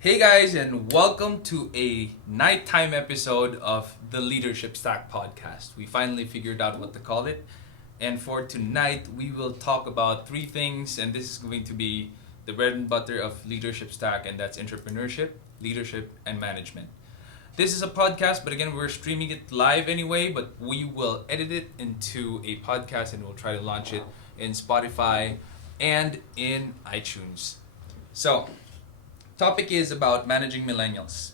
Hey guys, and welcome to a nighttime episode of the Leadership Stack podcast. We finally figured out what to call it. And for tonight, we will talk about three things, and this is going to be the bread and butter of Leadership Stack, and that's entrepreneurship, leadership, and management. This is a podcast, but again, we're streaming it live anyway, but we will edit it into a podcast and we'll try to launch it in Spotify and in iTunes. So, topic is about managing millennials.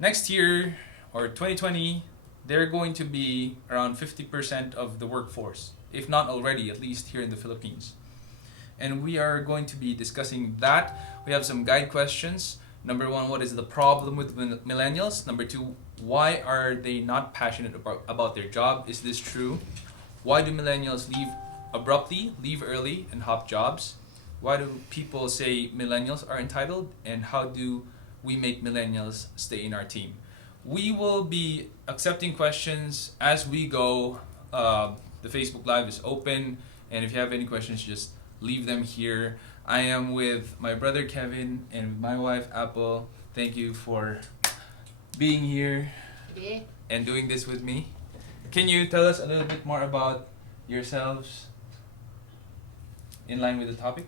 Next year, or 2020, they're going to be around 50% of the workforce, if not already, at least here in the Philippines. And we are going to be discussing that. We have some guide questions. Number one, what is the problem with millennials? Number two, why are they not passionate about their job? Is this true? Why do millennials leave abruptly, leave early, and hop jobs? Why do people say millennials are entitled? And how do we make millennials stay in our team? We will be accepting questions as we go. The Facebook Live is open, and if you have any questions, just leave them here. I am with my brother Kevin and my wife Apple. Thank you for being here and doing this with me. Can you tell us a little bit more about yourselves in line with the topic?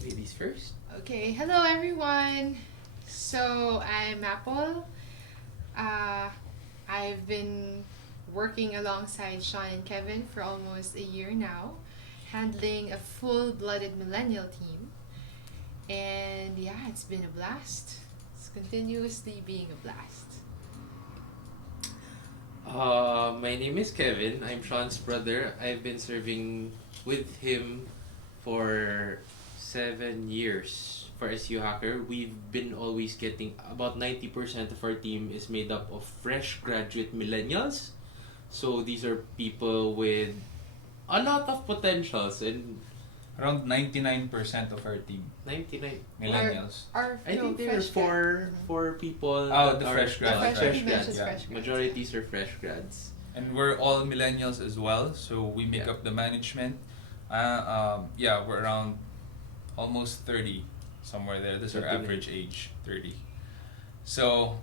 Ladies first. Okay, hello everyone. So I'm Apple. I've been working alongside Sean and Kevin for almost a year now, handling a full-blooded millennial team. And yeah, it's been a blast. It's continuously being a blast. My name is Kevin. I'm Sean's brother. I've been serving with him for 7 years for SU Hacker. We've been always getting about 90% of our team is made up of fresh graduate millennials. So these are people with a lot of potentials and Around 99% of our team, 99. millennials. I think there are four people. Oh, the that are fresh grads. fresh He grads. mentions yeah. fresh grads. Majorities are fresh grads. And we're all millennials as well, so we make Yeah. up the management. We're around almost 30, somewhere there. This is our 39. average age, 30. So,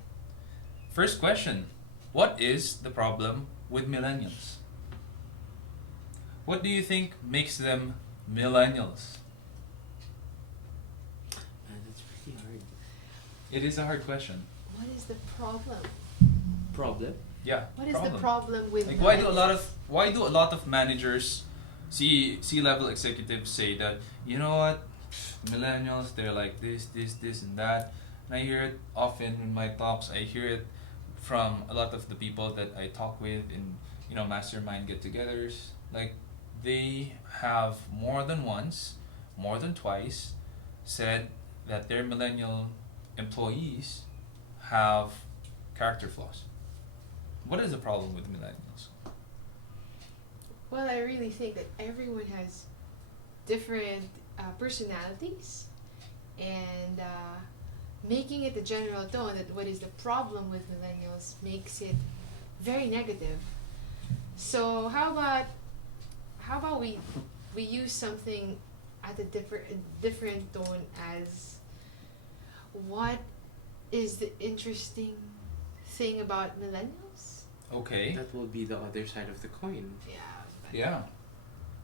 first question, what is the problem with millennials? What do you think makes them millennials? Man, that's pretty hard. It is a hard question. What is the problem? Problem? Yeah. What is the problem with Like millennials? why do a lot of managers, C level executives say that, you know what, millennials, they're like this and that. And I hear it often in my talks. I hear it from a lot of the people that I talk with in mastermind get-togethers. Like, they have more than once, more than twice, said that their millennial employees have character flaws. What is the problem with millennials? Well, I really think that everyone has different personalities, and making it the general tone that what is the problem with millennials makes it very negative. So how about we use something at a different tone as what is the interesting thing about millennials? Okay. That will be the other side of the coin. Yeah.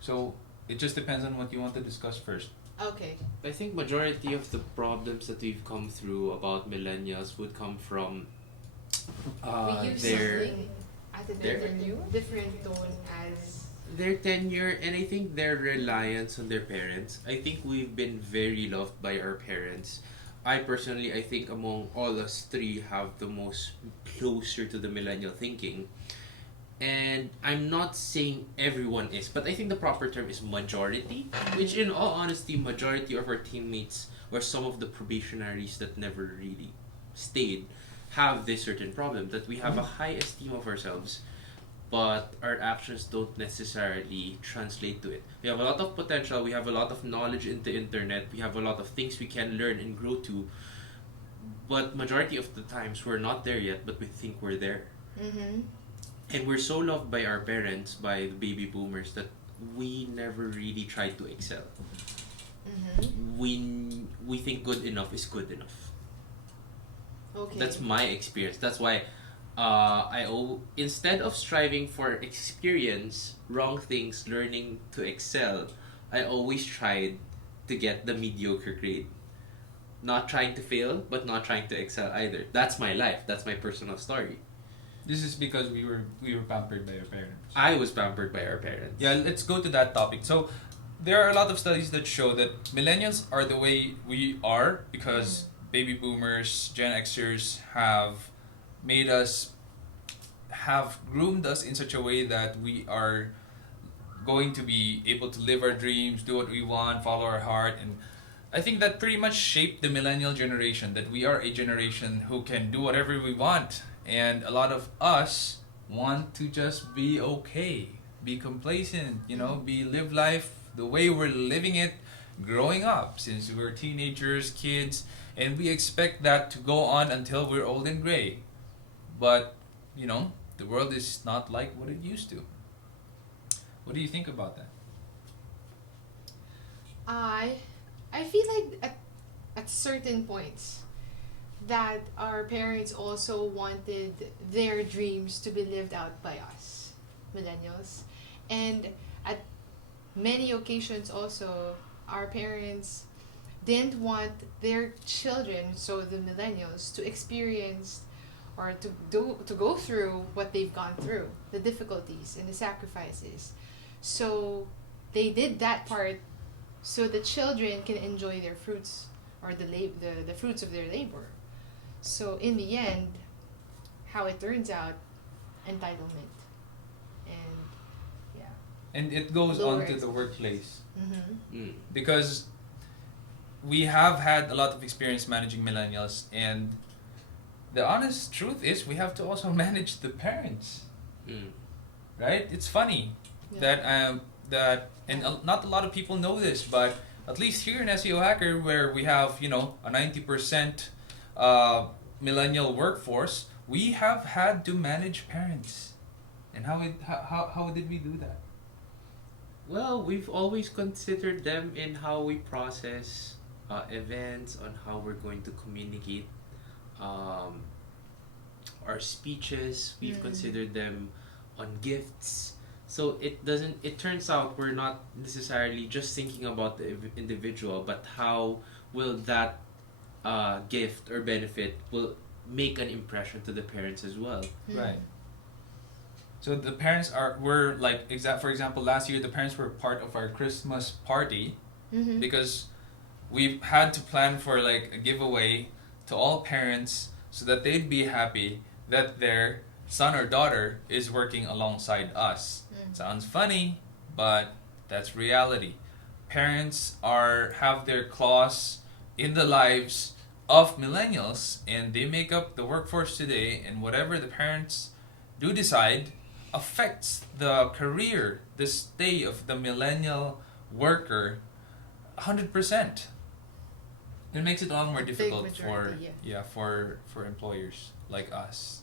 So it just depends on what you want to discuss first. Okay. I think majority of the problems that we've come through about millennials would come from We use their something at a their- different tone as their tenure, and I think their reliance on their parents. I think we've been very loved by our parents. I personally, I think among all us three have the most closer to the millennial thinking. And I'm not saying everyone is, but I think the proper term is majority, which in all honesty, majority of our teammates or some of the probationaries that never really stayed have this certain problem, that we have a high esteem of ourselves, but our actions don't necessarily translate to it. We have a lot of potential, we have a lot of knowledge in the internet, we have a lot of things we can learn and grow to, but majority of the times we're not there yet, but we think we're there. mm-hmm. And we're so loved by our parents, by the baby boomers, that we never really tried to excel. Mm-hmm. We think good enough is good enough. Okay. That's my experience. That's why instead of striving for experience, wrong things, learning to excel, I always tried to get the mediocre grade. Not trying to fail, but not trying to excel either. That's my life. That's my personal story. This is because we were pampered by our parents. I was pampered by our parents. Yeah, let's go to that topic. So, there are a lot of studies that show that millennials are the way we are because baby boomers, Gen Xers have groomed us in such a way that we are going to be able to live our dreams, do what we want, follow our heart, and I think that pretty much shaped the millennial generation, that we are a generation who can do whatever we want. And a lot of us want to just be okay, be complacent, live life the way we're living it growing up since we're teenagers, kids, and we expect that to go on until we're old and gray. But, the world is not like what it used to. What do you think about that? I feel like at certain points that our parents also wanted their dreams to be lived out by us, millennials. And at many occasions also, our parents didn't want their children, so the millennials, to experience or to go through what they've gone through, the difficulties and the sacrifices. So they did that part so the children can enjoy their fruits or the fruits of their labor. So in the end, how it turns out, entitlement, and yeah. And it goes Lower on to the workplace Mm-hmm. because we have had a lot of experience managing millennials, and the honest truth is we have to also manage the parents, right? It's funny Yeah. not a lot of people know this, but at least here in SEO Hacker, where we have a 90% millennial workforce, we have had to manage parents. And how did we do that? Well, we've always considered them in how we process events, on how we're going to communicate um, our speeches. We've considered them on gifts. So it turns out we're not necessarily just thinking about the individual, but how will that gift or benefit will make an impression to the parents as well. Right. So the parents were like for example, last year the parents were part of our Christmas party Mm-hmm. because we had to plan for like a giveaway to all parents so that they'd be happy that their son or daughter is working alongside us. Sounds funny, but that's reality. Parents have their claws in the lives of millennials, and they make up the workforce today, and whatever the parents do decide affects the career, the stay of the millennial worker 100%. It makes it a lot more difficult majority, for employers like us.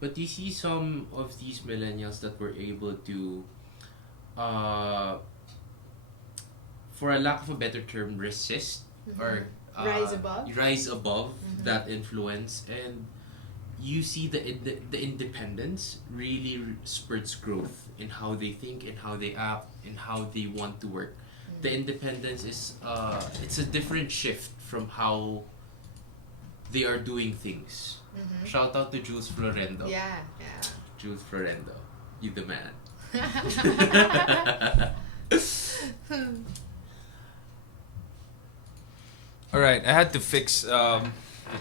But you see some of these millennials that were able to, for a lack of a better term, resist or rise above that influence, and you see the independence really spurts growth in how they think, in how they act, in how they want to work. The independence is it's a different shift from how they are doing things. Shout out to Jules Florendo. Yeah. Jules Florendo, you the man. All right, I had to fix the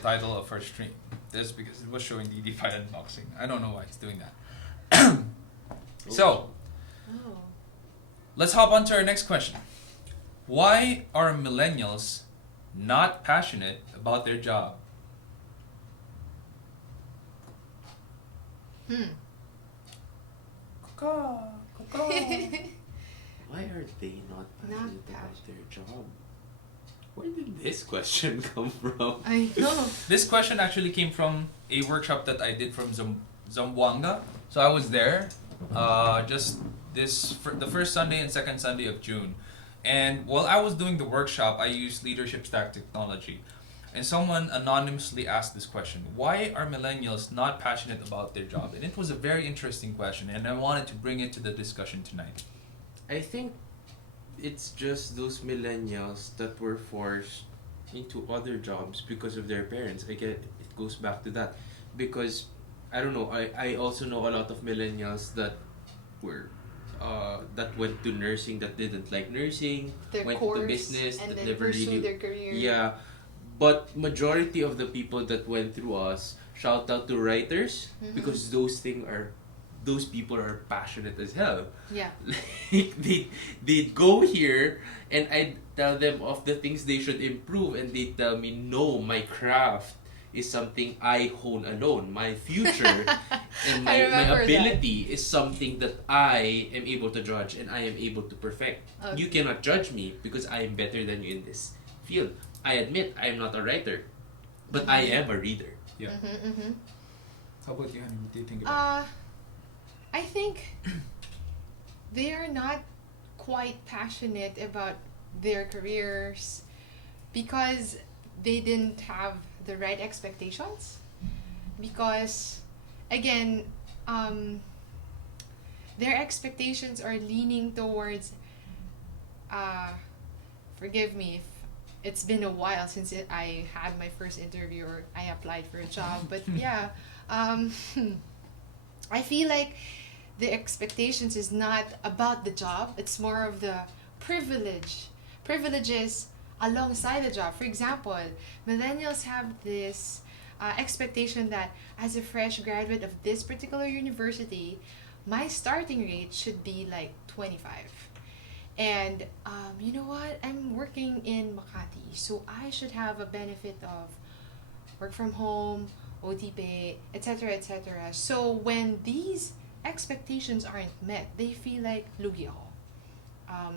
title of our stream. This because it was showing the DD5 unboxing. I don't know why it's doing that. So, Oh. let's hop on to our next question. Why are millennials not passionate about their job? Why are they not passionate about passionate. their job? Where did this question come from? I know. This question actually came from a workshop that I did from Zamboanga. So I was there just the first Sunday and second Sunday of June. And while I was doing the workshop, I used leadership stack technology. And someone anonymously asked this question: why are millennials not passionate about their job? And it was a very interesting question, and I wanted to bring it to the discussion tonight. I think it's just those millennials that were forced into other jobs because of their parents. I get it goes back to that because I don't know. I also know a lot of millennials were that went to nursing that didn't like nursing, Their went course to business and that then never pursue really their career. yeah. But majority of the people that went through us, shout out to writers because those people are passionate as hell. Yeah. Like they'd go here and I'd tell them of the things they should improve and they'd tell me no, my craft is something I hone alone. My future and I my remember ability is something that I am able to judge and I am able to perfect. Okay. You cannot judge me because I am better than you in this field. I admit I am not a writer, but I am a reader. Yeah. How about you, honey? What do you think about I think they are not quite passionate about their careers because they didn't have the right expectations. Because, again, their expectations are leaning towards, forgive me if it's been a while since I had my first interview or I applied for a job, but yeah, I feel like the expectations is not about the job, it's more of the privileges alongside the job. For example, millennials have this expectation that as a fresh graduate of this particular university, my starting rate should be like 25. And you know what? I'm working in Makati, so I should have a benefit of work from home, OT, etc., etc. So when these expectations aren't met, they feel like lugi ako.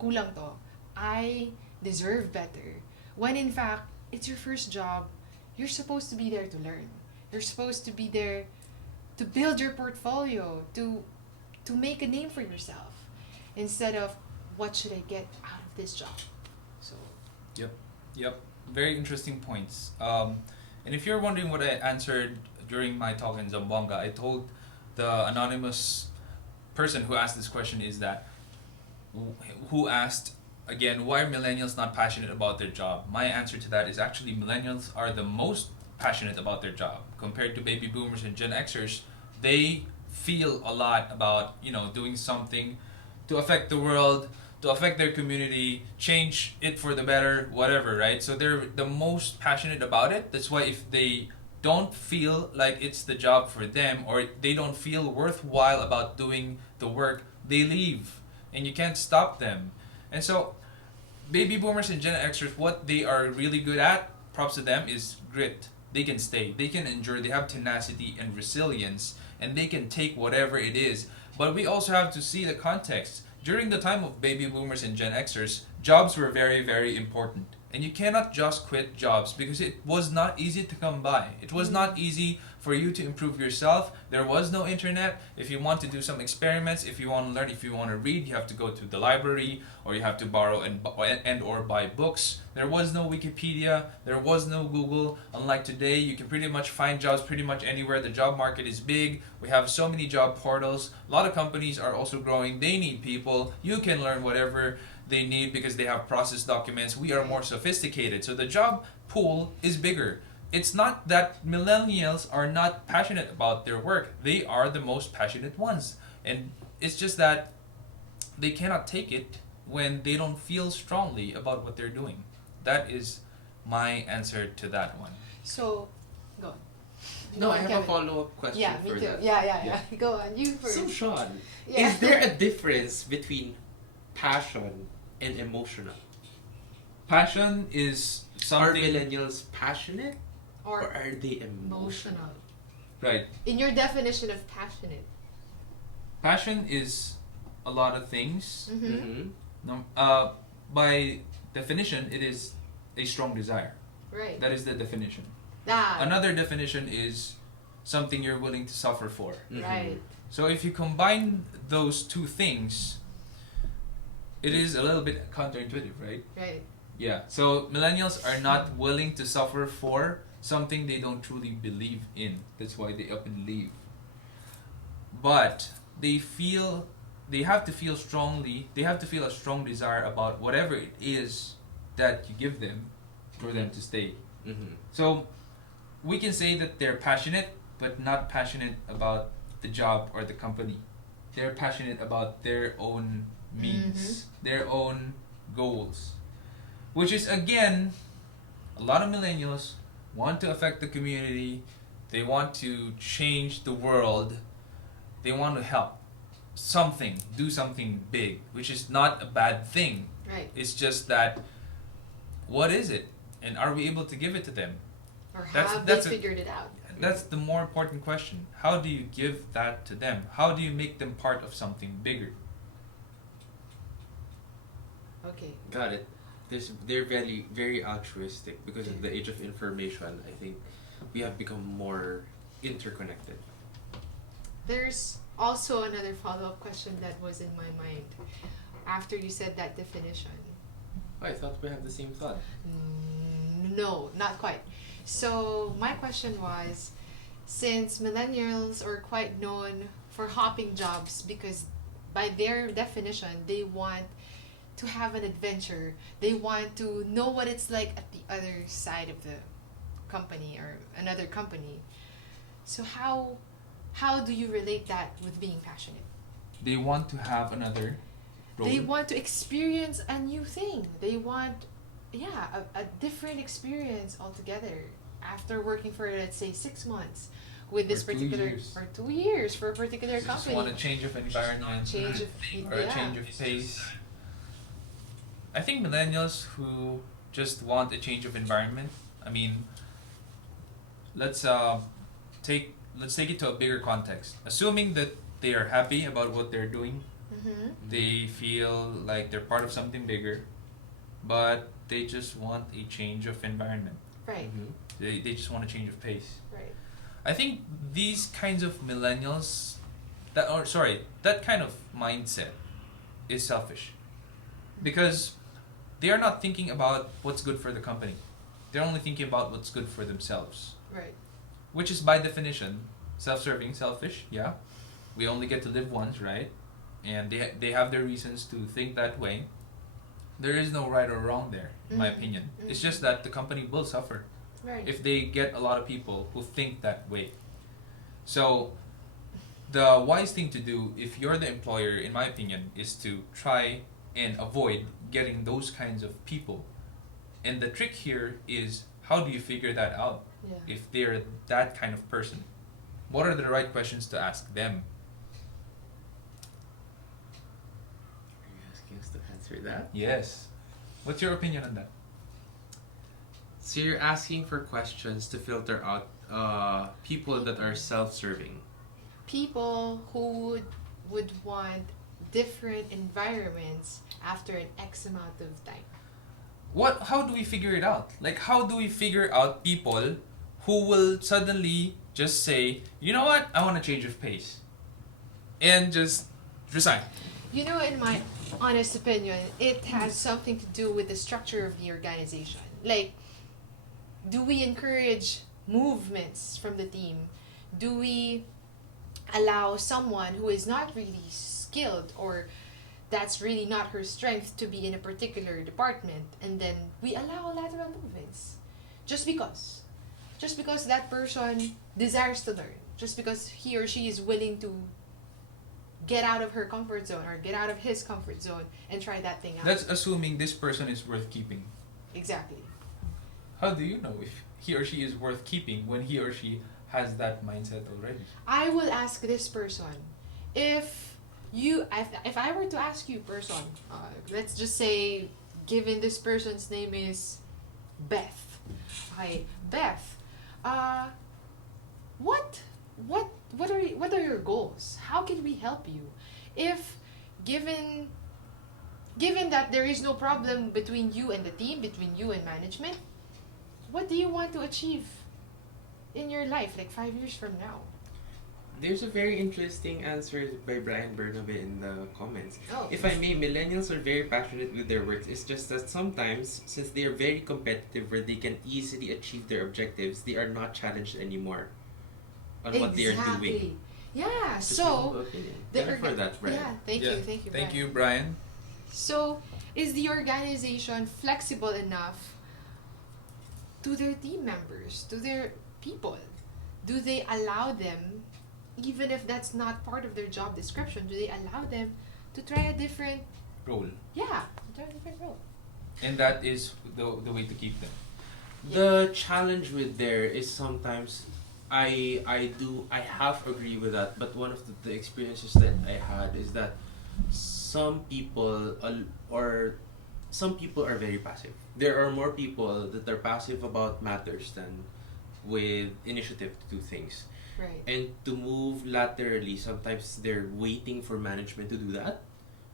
Kulang to. I deserve better. When in fact, it's your first job, you're supposed to be there to learn. You're supposed to be there to build your portfolio, to make a name for yourself, instead of what should I get out of this job. So Yep, very interesting points. And if you're wondering what I answered during my talk in Zamboanga, I told the anonymous person who asked this question is that who asked again, why are millennials not passionate about their job? My answer to that is actually millennials are the most passionate about their job compared to baby boomers and Gen Xers. They feel a lot about doing something to affect the world, to affect their community, change it for the better, whatever, right? So they're the most passionate about it. That's why if they don't feel like it's the job for them or they don't feel worthwhile about doing the work, they leave and you can't stop them. And so baby boomers and Gen Xers, what they are really good at, props to them, is grit. They can stay, they can endure, they have tenacity and resilience, and they can take whatever it is. But we also have to see the context. During the time of baby boomers and Gen Xers, jobs were very, very important. And you cannot just quit jobs because it was not easy to come by. It was not easy for you to improve yourself. There was no internet. If you want to do some experiments, if you want to learn, if you want to read, you have to go to the library or you have to borrow and or buy books. There was no Wikipedia. There was no Google. Unlike today, you can pretty much find jobs pretty much anywhere. The job market is big. We have so many job portals. A lot of companies are also growing. They need people. You can learn whatever they need because they have process documents. We are more sophisticated. So the job pool is bigger. It's not that millennials are not passionate about their work. They are the most passionate ones. And it's just that they cannot take it when they don't feel strongly about what they're doing. That is my answer to that one. So, go on. No, Go I on, have Kevin. a follow-up question Yeah, for me too. that. Yeah. Go on, you first. So Sean, Yeah. is there a difference between passion and emotional? Passion is Are something... millennials passionate or or are they emotional? emotional? Right. In your definition of passionate. Passion is a lot of things. Mm-hmm. By definition, it is a strong desire. Right. That is the definition. That. Another definition is something you're willing to suffer for. Right. So if you combine those two things, it is a little bit counterintuitive, right? Right. Yeah. So millennials are not willing to suffer for something they don't truly believe in. That's why they up and leave. But they have to feel strongly. They have to feel a strong desire about whatever it is that you give them for them to stay. Mm-hmm. So we can say that they're passionate, but not passionate about the job or the company. They're passionate about their own means, their own goals. Which is again, a lot of millennials want to affect the community, they want to change the world, they want to help something, do something big, which is not a bad thing. Right. It's just that, what is it? And are we able to give it to them? Or That's- have that's they a- figured it out? That's the more important question. How do you give that to them? How do you make them part of something bigger? Okay. Got it. They're very, very altruistic because of the age of information. I think we have become more interconnected. There's also another follow-up question that was in my mind after you said that definition. Oh, I thought we had the same thought. No, not quite. So my question was, since millennials are quite known for hopping jobs because by their definition they want to have an adventure, they want to know what it's like at the other side of the company or another company. So how do you relate that with being passionate? They want to have another role. They want to experience a new thing. They want, a different experience altogether. After working for, let's say, 6 months with this Or 2 particular, years. or 2 years for a particular They just company. want a change of environment, Change of, or a change of pace. I think millennials who just want a change of environment. I mean, let's take it to a bigger context. Assuming that they are happy about what they're doing, Mm-hmm. they feel like they're part of something bigger, but they just want a change of environment. Right, Mm-hmm. They just want a change of pace. right. I think these kinds of millennials, that kind of mindset is selfish. Because they are not thinking about what's good for the company. They're only thinking about what's good for themselves. Right. Which is by definition self-serving, selfish, yeah. We only get to live once, right? And they have their reasons to think that way. There is no right or wrong there, in my Mhm. opinion. It's Mhm. just that the company will suffer Right. if they get a lot of people who think that way. So the wise thing to do if you're the employer, in my opinion, is to try and avoid getting those kinds of people. And the trick here is, how do you figure that out Yeah. if they're that kind of person? What are the right questions to ask them? Are you asking us to answer that? Yes. What's your opinion on that? So you're asking for questions to filter out people that are self-serving. People who would want different environments after an X amount of time. How do we figure it out? Like, how do we figure out people who will suddenly just say, you know what, I want a change of pace, and just resign? You know, in my honest opinion, it has something to do with the structure of the organization. Like, do we encourage movements from the team? Do we allow someone who is not really skilled or that's really not her strength to be in a particular department, and then we allow lateral movements just because that person desires to learn, just because he or she is willing to get out of her comfort zone or get out of his comfort zone and try that thing out. That's assuming this person is worth keeping. Exactly. How do you know if he or she is worth keeping when he or she has that mindset already? I will ask this person, if I were to ask you, person, let's just say, given this person's name is Beth. Hi, Beth. What are your goals? How can we help you? If given that there is no problem between you and the team, between you and management, what do you want to achieve in your life, like 5 years from now? There's a very interesting answer by Brian Bernabe in the comments. Oh. If I may, millennials are very passionate with their work. It's just that sometimes, since they are very competitive where they can easily achieve their objectives, they are not challenged anymore on what they are doing. Yeah, Just so my humble opinion. the Thank you for that, Brian. yeah, thank Yeah. you, thank you, Thank Brian. you, Brian. So, is the organization flexible enough to their team members, to their people? Do they allow them, even if that's not part of their job description, do they allow them to try a different, Role. to try a different role? And that is the way to keep them. The challenge with there is sometimes I have agree with that, but one of the experiences that I had is that some people some people are very passive. There are more people that are passive about matters than with initiative to do things. Right. And to move laterally, sometimes they're waiting for management to do that.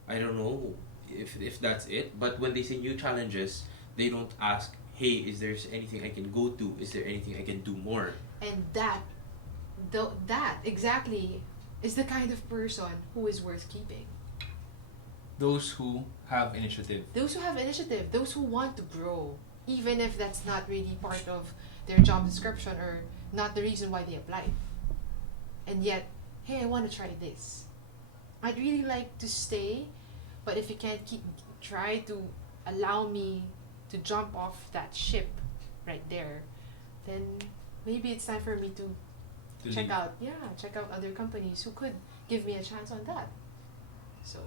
I don't know if that's it, but when they see new challenges, they don't ask, hey, is there anything I can go to? Is there anything I can do more? And that exactly is the kind of person who is worth keeping. Those who have initiative. Those who have initiative, those who want to grow, even if that's not really part of their job description or not the reason why they applied. And yet, hey, I want to try this. I'd really like to stay, but if you can't try to allow me to jump off that ship right there, then maybe it's time for me to check leave. out other companies who could give me a chance on that. So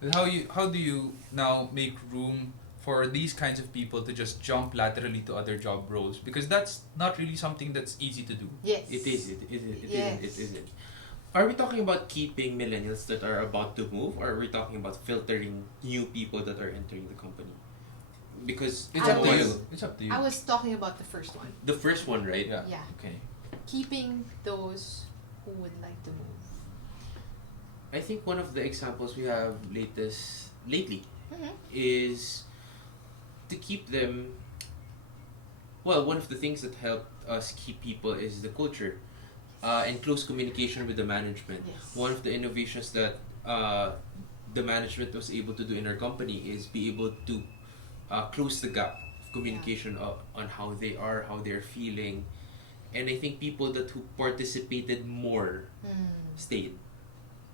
But how do you now make room for these kinds of people to just jump laterally to other job roles? Because that's not really something that's easy to do. yes, It is. It Yes. isn't. Are we talking about keeping millennials that are about to move, or are we talking about filtering new people that are entering the company? Because It's I up to was- you. It's up to you. I was talking about the first one. the first one, right? Yeah. Yeah. Okay. Keeping those who would like to move. I think one of the examples we have lately Mm-hmm. is to keep them. Well, one of the things that helped us keep people is the culture and close communication with the management. Yes. One of the innovations that the management was able to do in our company is be able to close the gap of communication on how they are, how they're feeling. And I think people who participated more stayed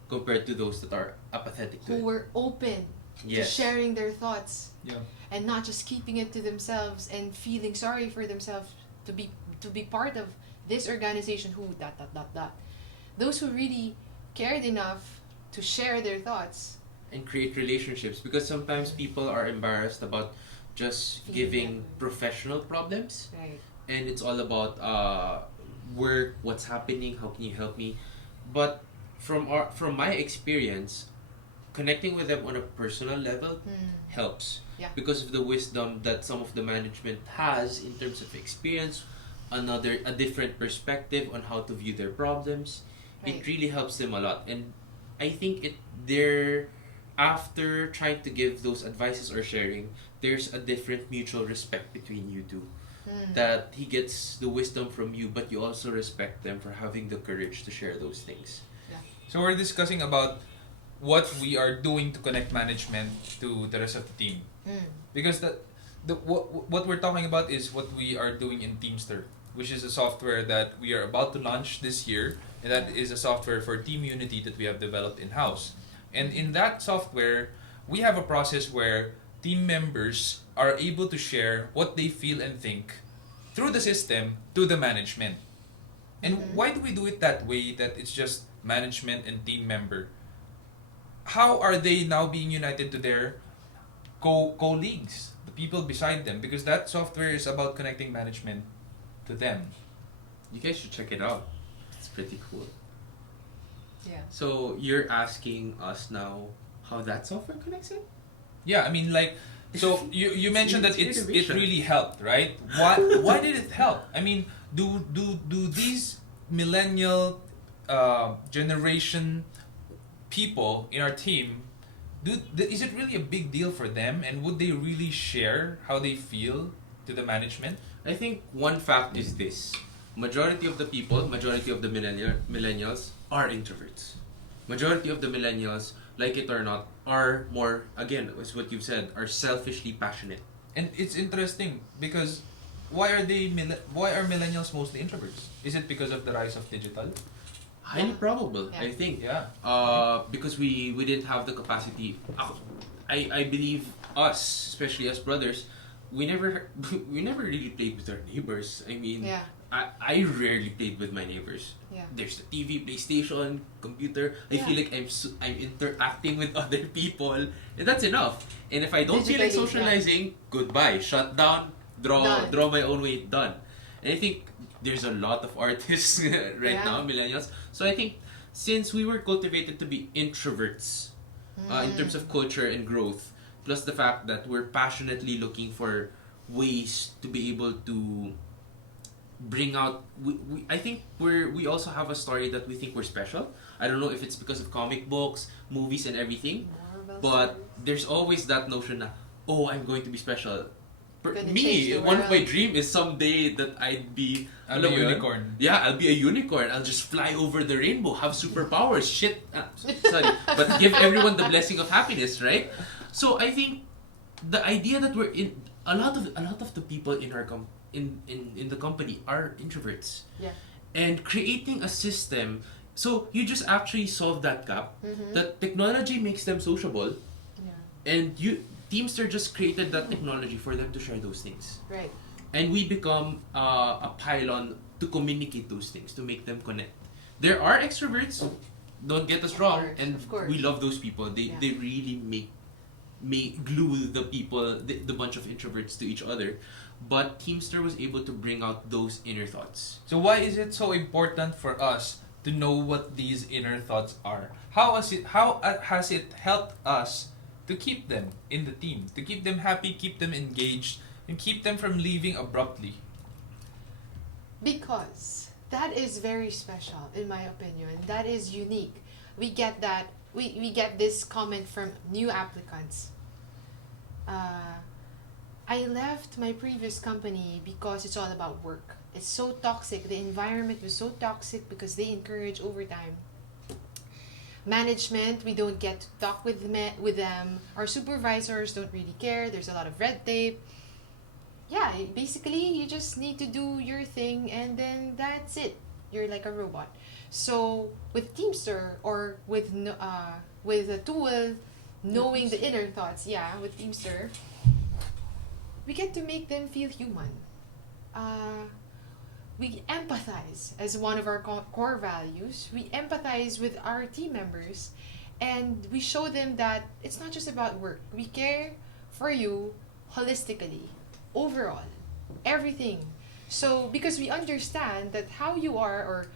compared to those that are apathetic to Who it. were open Yes. to sharing their thoughts Yeah. and not just keeping it to themselves and feeling sorry for themselves to be part of this organization who ... Those who really cared enough to share their thoughts. And create relationships, because sometimes people are embarrassed about just Feeling giving that way. professional problems, Right. and it's all about work, what's happening, how can you help me. But from my experience, connecting with them on a personal level helps, Yeah. because of the wisdom that some of the management has in terms of experience, a different perspective on how to view their problems. Right. It really helps them a lot, and I think they're after trying to give those advices or sharing, there's a different mutual respect between you two. That he gets the wisdom from you, but you also respect them for having the courage to share those things. So we're discussing about what we are doing to connect management to the rest of the team. Because what we're talking about is what we are doing in Teamster, which is a software that we are about to launch this year, and that is a software for team unity that we have developed in-house. And in that software, we have a process where team members are able to share what they feel and think through the system to the management. And why do we do it that way, that it's just management and team member? How are they now being united to their colleagues, the people beside them? Because that software is about connecting management to them. You guys should check it out. It's pretty cool. Yeah. So you're asking us now how that software connects it? Yeah, I mean, like, so you mentioned that It's it innovation. really helped, right? Why did it help? I mean, do these millennial generation people in our team, is it really a big deal for them, and would they really share how they feel to the management? I think one fact is this. majority of the people, majority of the millennials are introverts. Majority of the millennials, like it or not, are more, again, as what you've said, are selfishly passionate. And it's interesting because why are millennials mostly introverts? Is it because of the rise of digital? Highly probable, Yeah. I think. Yeah. Because we didn't have the capacity. I believe us, especially as brothers, we never we never really played with our neighbors. I mean, Yeah. I rarely played with my neighbors. Yeah. There's the TV, PlayStation, computer. I feel Yeah. like I'm interacting with other people, and that's enough. And if I don't feel like Digitally, socializing, goodbye, shut down, Done. draw my own way, done. And I think there's a lot of artists right Yeah. now, millennials. So I think since we were cultivated to be introverts in terms of culture and growth, plus the fact that we're passionately looking for ways to be able to bring out I think we also have a story that we think we're special. I don't know if it's because of comic books, movies and everything, Marvel but stories. there's always that notion that, oh, I'm going to be special. Gonna change Me, the one of my world. dream is someday that I'd be I'm alam a mo yun? unicorn. Yeah, I'll be a unicorn. I'll just fly over the rainbow, have superpowers. Shit. Sorry. But give everyone the blessing of happiness, right? So I think the idea that we're in a lot of the people in our in the company are introverts. Yeah. And creating a system, so you just actually solve that gap. Mm-hmm. That technology makes them sociable, Yeah. and Teamster just created that technology for them to share those things. Right. And we become a pylon to communicate those things, to make them connect. There are extroverts, don't get us wrong, course, and of course. we love those people. Yeah. They really make glue the people, the bunch of introverts to each other. But Teamster was able to bring out those inner thoughts. So why is it so important for us to know what these inner thoughts are? How has it helped us to keep them in the team, to keep them happy, keep them engaged, and keep them from leaving abruptly? Because that is very special, in my opinion. That is unique. We get that. We get this comment from new applicants. I left my previous company because it's all about work. It's so toxic. The environment was so toxic because they encourage overtime. Management, we don't get to talk with them. Our supervisors don't really care. There's a lot of red tape. Yeah, basically you just need to do your thing and then that's it. You're like a robot. So with Teamster or with a tool, knowing the inner thoughts, yeah, with Teamster, we get to make them feel human. We empathize as one of our core values. We empathize with our team members and we show them that it's not just about work. We care for you holistically, overall, everything. So because we understand that how you are or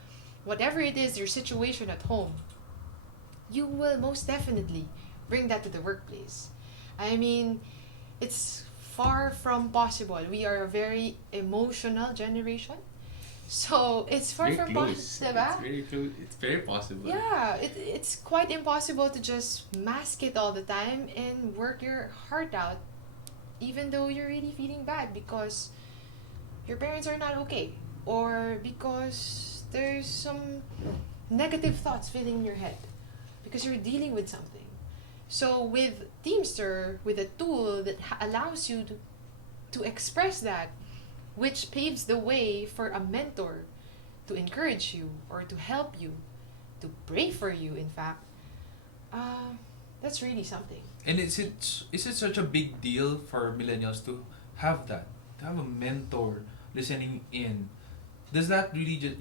whatever it is, your situation at home, you will most definitely bring that to the workplace. I mean, it's far from possible. We are a very emotional generation. So it's far from possible. It's very close. It's very possible. Yeah, it's quite impossible to just mask it all the time and work your heart out even though you're really feeling bad because your parents are not okay or because there's some negative thoughts filling your head because you're dealing with something. So with Teamster, with a tool that allows you to express that, which paves the way for a mentor to encourage you or to help you, to pray for you, in fact, that's really something. And is it such a big deal for millennials to have that, to have a mentor listening in? Does that really just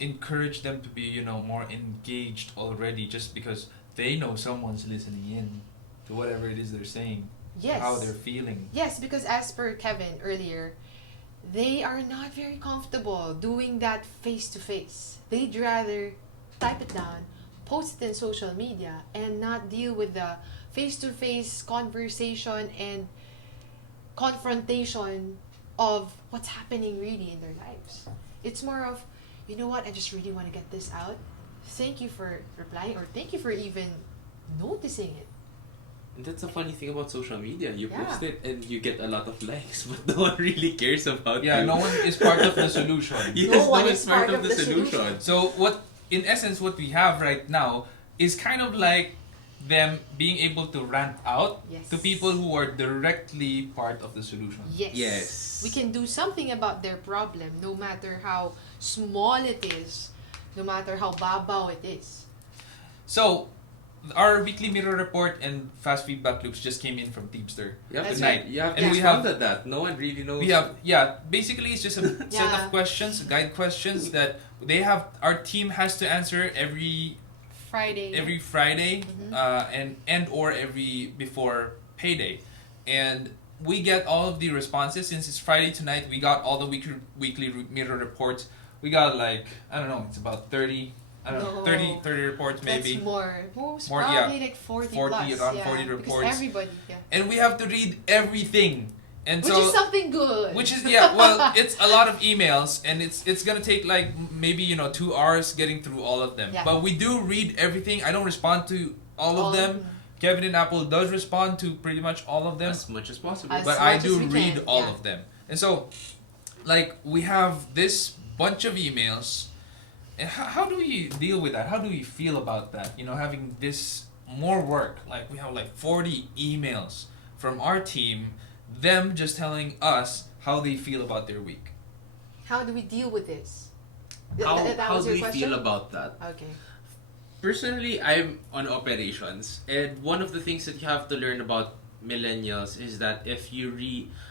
encourage them to be more engaged already just because they know someone's listening in to whatever it is they're saying, Yes. how they're feeling? Yes, because as per Kevin earlier, they are not very comfortable doing that face to face. They'd rather type it down, post it in social media, and not deal with the face to face conversation and confrontation of what's happening really in their lives. It's more of, you know what, I just really want to get this out. Thank you for replying, or thank you for even noticing it. And that's a funny thing about social media. You Yeah. post it and you get a lot of likes, but no one really cares about Yeah, you. no one is part of the solution. Yes, No no one one's is part of the solution. solution. So what, in essence, what we have right now is kind of like them being able to rant out Yes. to people who are directly part of the solution. Yes. Yes. We can do something about their problem, no matter how small it is, no matter how babaw it is. So, our weekly mirror report and fast feedback loops just came in from Teamster. You have That's to, right. you have And to we respond have- to that. No one really knows. We have, yeah, basically it's just a set Yeah. of questions, guide questions that they have, our team has to answer every Friday, Mhm. and or every before payday, and we get all of the responses. Since it's Friday tonight, we got all the weekly mirror reports. We got like, I don't know, it's about 30, I don't know, No. 30 reports maybe. That's more. Most More, probably like 40 40, plus. around yeah. 40 Because reports. everybody, yeah. And we have to read everything, and Which so is something good. which is, yeah, well, it's a lot of emails, and it's gonna take like maybe 2 hours getting through all of them. Yeah. But we do read everything. I don't respond to all of them. Kevin and Apple does respond to pretty much all of them, as much as possible. As but I much do as we read can, all yeah. of them. And so, like, we have this bunch of emails, and how do we deal with that? How do we feel about that? Having this more work. Like, we have like 40 emails from our team, them just telling us how they feel about their week. How do we deal with this? How was do your we question? feel about that? Okay. Personally, I'm on operations, and one of the things that you have to learn about millennials is that if you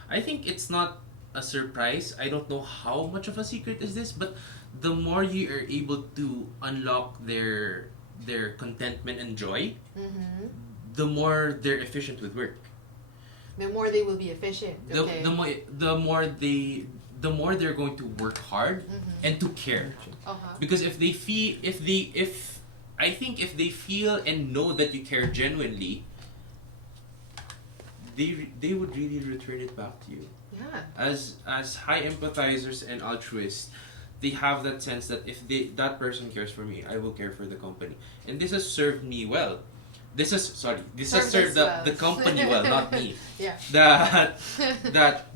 I think it's not a surprise. I don't know how much of a secret is this, but the more you are able to unlock their contentment and joy, Mm-hmm. the more they're efficient with work. The more they will be efficient. Okay. The more they're going to work hard Mm-hmm. and to care. Uh-huh. Because if they feel and know that you care genuinely, they would really return it back to you. Yeah. As high empathizers and altruists, they have that sense that if that person cares for me, I will care for the company. And this has served me well. This has served the company well, not me. Yeah. That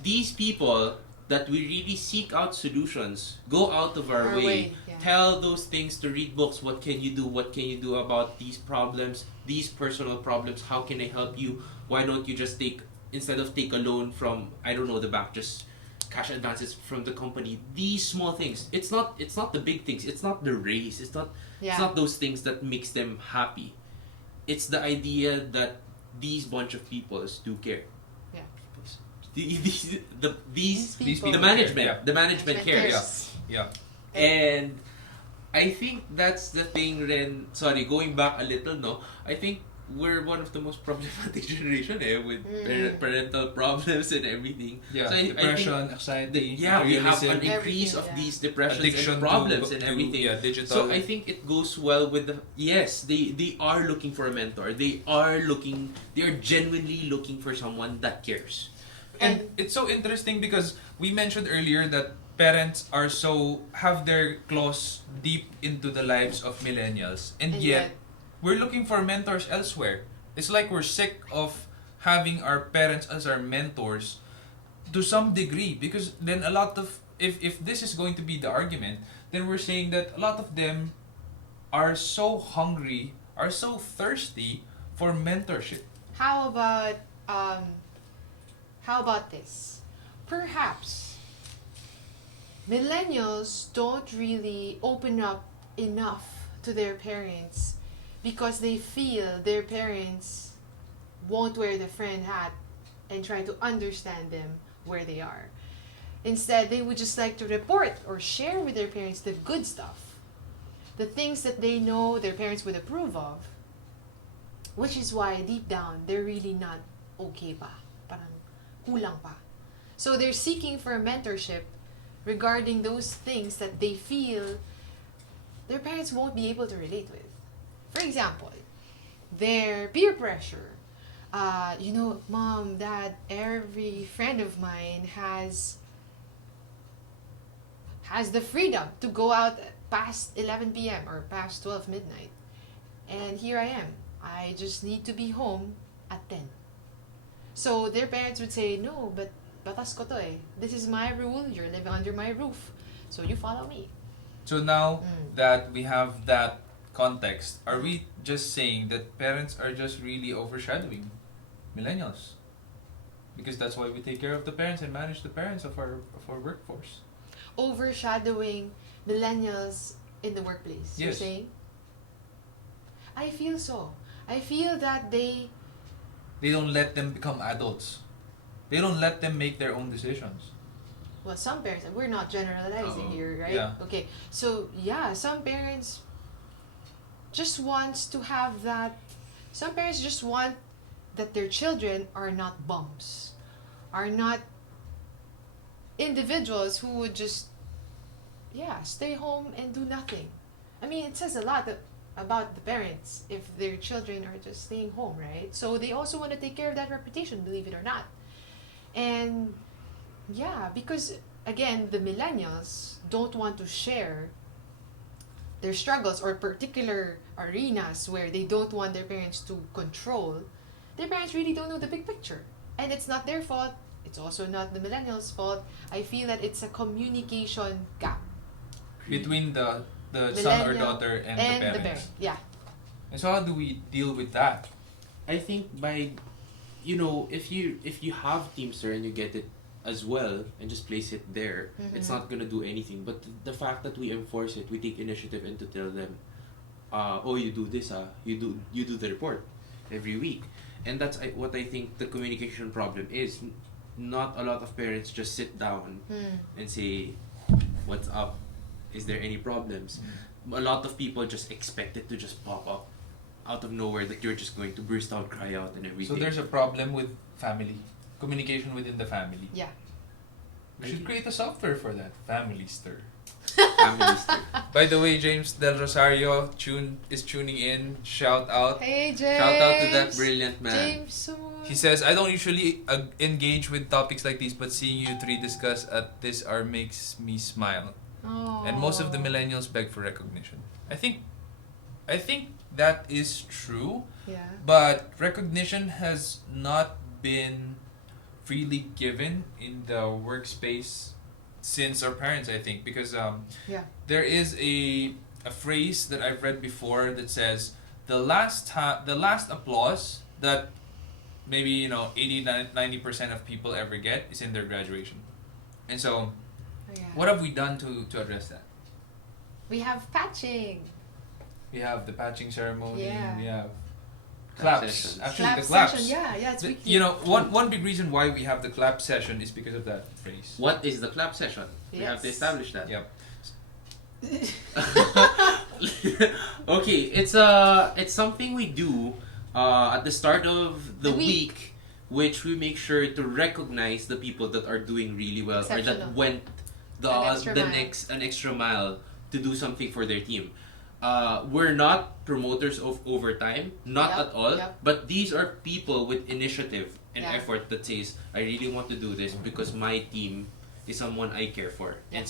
these people that we really seek out solutions, go out of our way, Yeah. tell those things, to read books. What can you do about these problems, these personal problems? How can I help you? Why don't you just instead of take a loan from, I don't know, the bank, just cash advances from the company? These small things. It's not the big things. It's not the race. It's not those things that makes them happy. It's the idea that these bunch of people do care. Yeah. These people. the management. The management cares. cares. Yeah. And I think that's the thing then. Sorry, going back a little, no. I think we're one of the most problematic generation with parental problems and everything. Yeah. So I Depression, think anxiety. we have realism, an increase Everything, of yeah. these depressions addiction and problems and to everything. Yeah, digital. So I think it goes well with they are looking for a mentor. They are genuinely looking for someone that cares. And it's so interesting because we mentioned earlier that parents have their claws deep into the lives of millennials, and yet we're looking for mentors elsewhere. It's like we're sick of having our parents as our mentors to some degree, because then a lot of, if this is going to be the argument, then we're saying that a lot of them are so hungry, are so thirsty for mentorship. How about this? Perhaps millennials don't really open up enough to their parents because they feel their parents won't wear the friend hat and try to understand them where they are. Instead, they would just like to report or share with their parents the good stuff, the things that they know their parents would approve of, which is why deep down they're really not okay pa. Parang kulang pa. So they're seeking for a mentorship regarding those things that they feel their parents won't be able to relate with. For example, their peer pressure. Mom, dad, every friend of mine has the freedom to go out past 11 p.m. or past 12 midnight. And here I am. I just need to be home at 10. So their parents would say, no, but batas ko to eh. This is my rule, you're living under my roof, so you follow me. So now that we have that context, are we just saying that parents are just really overshadowing millennials? Because that's why we take care of the parents and manage the parents of our workforce. Overshadowing millennials in the workplace, you're Yes. saying? I feel so. I feel that they don't let them become adults. They don't let them make their own decisions. well, some parents, we're not generalizing Oh, here, right? yeah. Okay, so yeah, some parents just wants to have that. Some parents just want that their children are not bums, are not individuals who would just, yeah, stay home and do nothing. I mean, it says a lot about the parents if their children are just staying home, right? So they also want to take care of that reputation, believe it or not. And yeah, because again, the millennials don't want to share their struggles or particular arenas where they don't want their parents to control. Their parents really don't know the big picture. And it's not their fault. It's also not the millennials' fault. I feel that it's a communication gap. Between the son or Millennial daughter and the parents. Yeah. And so how do we deal with that? I think by, if you have Teamster and you get it as well and just place it there, it's not gonna do anything. But the fact that we enforce it, we take initiative and to tell them, oh, you do this, you do the report every week, and that's what I think the communication problem is. Not a lot of parents just sit down and say, what's up? Is there any problems? A lot of people just expect it to just pop up out of nowhere, that you're just going to burst out, cry out, and everything. So there's a problem with family. Communication within the family. Yeah. We should create a software for that. Family Stir. Family stuff. By the way, James Del Rosario is tuning in. Shout out. Hey, James. Shout out to that brilliant man. James, so He says, I don't usually engage with topics like these, but seeing you three discuss at this hour makes me smile. oh. And most of the millennials beg for recognition. I think that is true, Yeah. but recognition has not been freely given in the workspace since our parents, I think, because Yeah. there is a phrase that I've read before that says the last applause that maybe 80-90% of people ever get is in their graduation. And so Oh, yeah. what have we done to address that? We have patching. We have the patching ceremony. Yeah. We have Clap claps. sessions. Actually, Clap the claps. session. Yeah, it's weekly. One big reason why we have the clap session is because of that phrase. What is the clap session? We have to Yes. establish that. Yep. Okay, it's something we do at the start of the The week. week, which we make sure to recognize the people that are doing really well or that Exceptional. went An extra mile. an extra mile to do something for their team. We're not promoters of overtime, not Yep, at all. yep. But these are people with initiative and Yeah. effort that says, I really want to do this because my team is someone I care for, and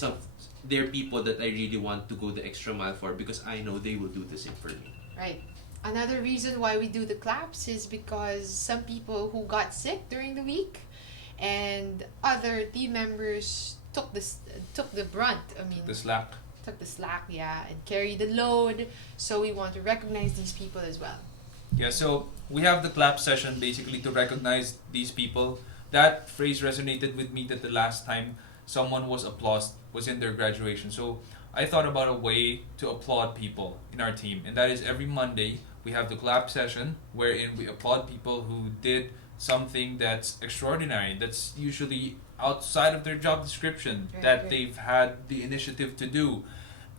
they're people that I really want to go the extra mile for because I know they will do the same for me. Right. Another reason why we do the claps is because some people who got sick during the week and other team members took the brunt. I mean, The slack. took the slack, yeah, and carried the load. So we want to recognize these people as well. Yeah, so we have the clap session basically to recognize these people. That phrase resonated with me that the last time someone was applauded was in their graduation. So I thought about a way to applaud people in our team, and that is every Monday we have the clap session wherein we applaud people who did something that's extraordinary, that's usually outside of their job description, Right, that right. they've had the initiative to do.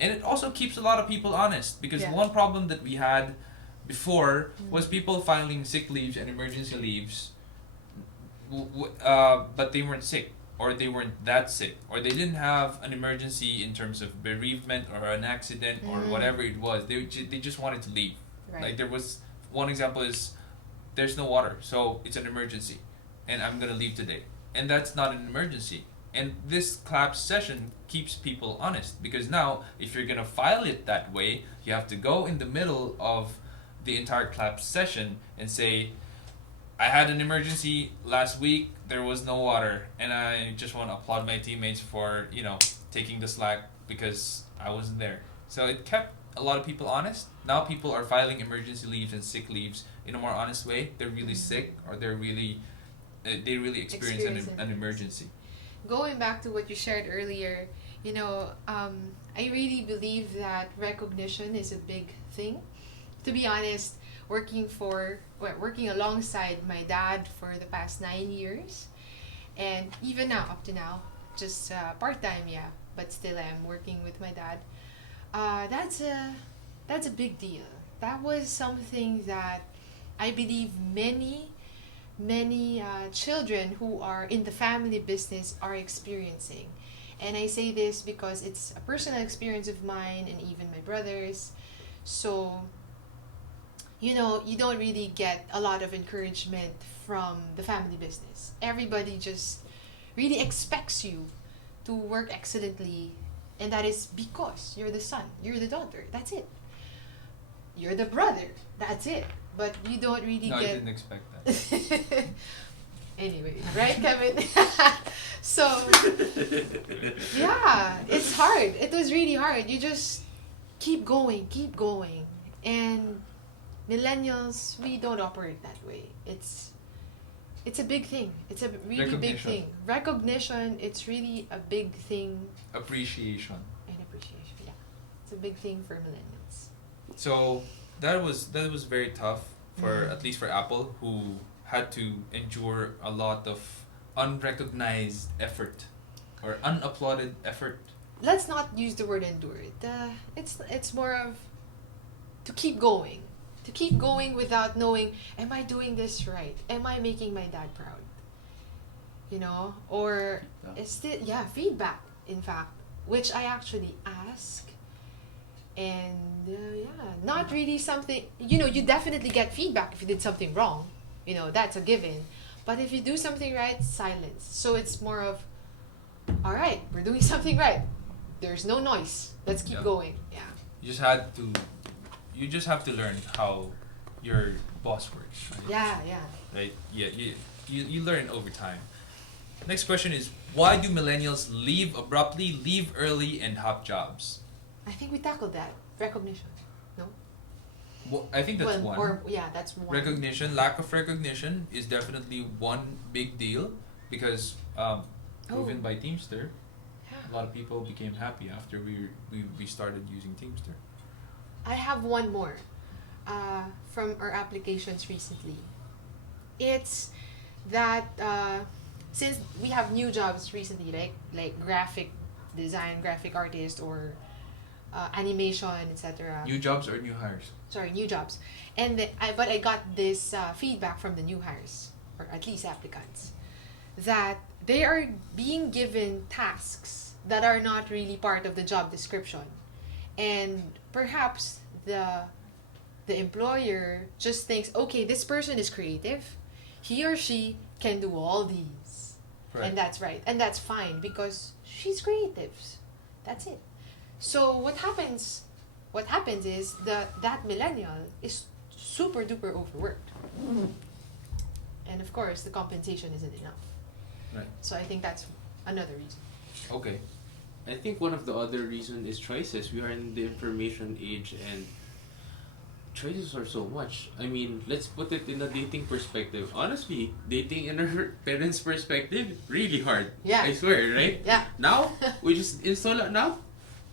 And it also keeps a lot of people honest, because Yeah. one problem that we had before was people filing sick leaves and emergency leaves, but they weren't sick, or they weren't that sick, or they didn't have an emergency in terms of bereavement or an accident or whatever it was. They just wanted to leave. Right. Like there was one example is there's no water, so it's an emergency, and I'm gonna leave today, and that's not an emergency. And this clap session keeps people honest, because now if you're gonna file it that way, you have to go in the middle of the entire clap session and say, I had an emergency last week. There was no water, and I just want to applaud my teammates for taking the slack because I wasn't there. So it kept a lot of people honest. Now people are filing emergency leaves and sick leaves in a more honest way. They're really sick, or they really experience an emergency. Going back to what you shared earlier, I really believe that recognition is a big thing. To be honest, working alongside my dad for the past 9 years, and even now, up to now, just part time, yeah, but still I'm working with my dad. That's a big deal. That was something that I believe many children who are in the family business are experiencing. And I say this because it's a personal experience of mine and even my brother's. So, you don't really get a lot of encouragement from the family business. Everybody just really expects you to work excellently, and that is because you're the son, you're the daughter, that's it. You're the brother, that's it. But you don't really No, get. I didn't expect that. Anyway, right, Kevin? So, yeah, it's hard. It was really hard. You just keep going. And millennials, we don't operate that way. It's a big thing. It's a really big thing. Recognition, it's really a big thing. Appreciation. And appreciation, yeah. It's a big thing for millennials. So that was very tough for at least for Apple, who had to endure a lot of unrecognized effort or unapplauded effort. Let's not use the word endure. It's more of to keep going. To keep going without knowing, am I doing this right? Am I making my dad proud? Or is it, feedback, in fact, which I actually ask. And not really something, you definitely get feedback if you did something wrong. That's a given. But if you do something right, silence. So it's more of, all right, we're doing something right. There's no noise. Let's keep going. Yeah. You just have to learn how your boss works, right? Yeah. Right? Yeah, you learn over time. Next question is, why do millennials leave abruptly, leave early, and hop jobs? I think we tackled that. Recognition. No? Well, I think that's one. That's one. Recognition, lack of recognition is definitely one big deal because proven by Teamster, a lot of people became happy after we started using Teamster. I have one more from our applications recently. It's that since we have new jobs recently, like graphic design, graphic artist, or animation, etc. New jobs or new hires? Sorry, new jobs. But I got this feedback from the new hires, or at least applicants, that they are being given tasks that are not really part of the job description. And perhaps the employer just thinks, okay, this person is creative. He or she can do all these. Right. And that's right. And that's fine because she's creative. That's it. So what happens is that millennial is super duper overworked. Mm-hmm. And of course the compensation isn't enough. Right. So I think that's another reason. Okay. I think one of the other reasons is choices. We are in the information age and choices are so much. I mean, let's put it in a dating perspective. Honestly, dating in our parents' perspective, really hard. Yeah. I swear, right? Yeah. Now, we just install it now.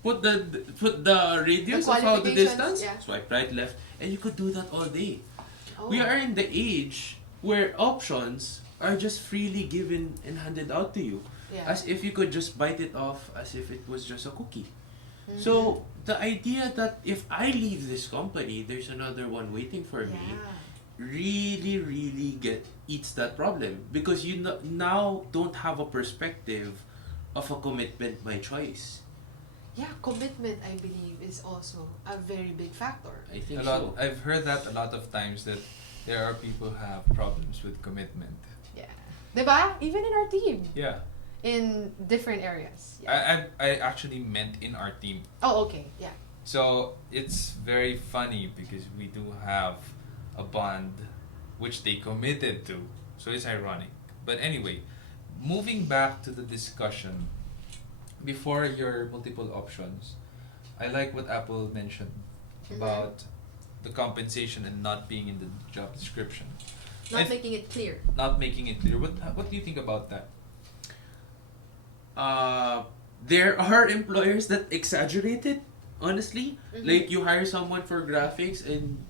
Put the radius of how the distance, swipe right, left, and you could do that all day. Oh. We are in the age where options are just freely given and handed out to you. Yeah. As if you could just bite it off as if it was just a cookie. Mm-hmm. So the idea that if I leave this company, there's another one waiting for me, really eats that problem because you now don't have a perspective of a commitment by choice. Yeah, commitment, I believe, is also a very big factor. I think so. I've heard that a lot of times that there are people who have problems with commitment. Yeah. Diba? Even in our team. Yeah. In different areas. Yeah. I actually meant in our team. Oh, okay. Yeah. So it's very funny because we do have a bond which they committed to. So it's ironic. But anyway, moving back to the discussion, before your multiple options, I like what Apple mentioned about the compensation and not being in the job description. Not making it clear. Not making it clear. What do you think about that? There are employers that exaggerate it, honestly. Mhm. Like you hire someone for graphics and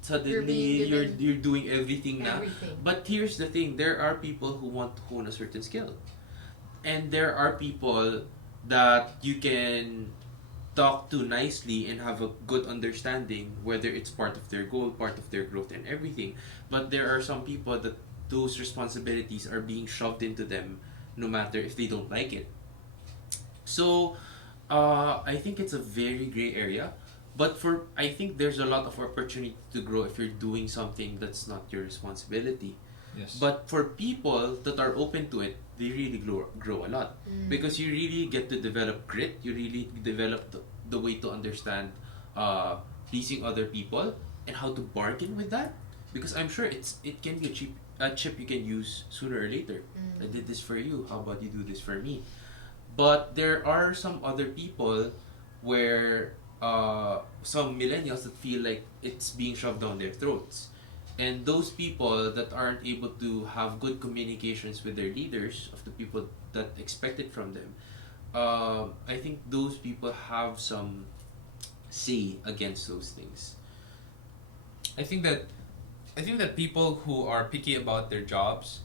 suddenly You're you're doing everything now. Everything. But here's the thing, there are people who want to hone a certain skill. And there are people that you can talk to nicely and have a good understanding, whether it's part of their goal, part of their growth and everything. But there are some people that those responsibilities are being shoved into them no matter if they don't like it. So I think it's a very gray area. But I think there's a lot of opportunity to grow if you're doing something that's not your responsibility. Yes. But for people that are open to it, they really grow a lot. Because you really get to develop grit, you really develop the way to understand pleasing other people and how to bargain with that. Because I'm sure it can be a chip you can use sooner or later. I did this for you, how about you do this for me? But there are some other people where some millennials that feel like it's being shoved down their throats. And those people that aren't able to have good communications with their leaders, of the people that expect it from them, I think those people have some say against those things. I think that people who are picky about their jobs,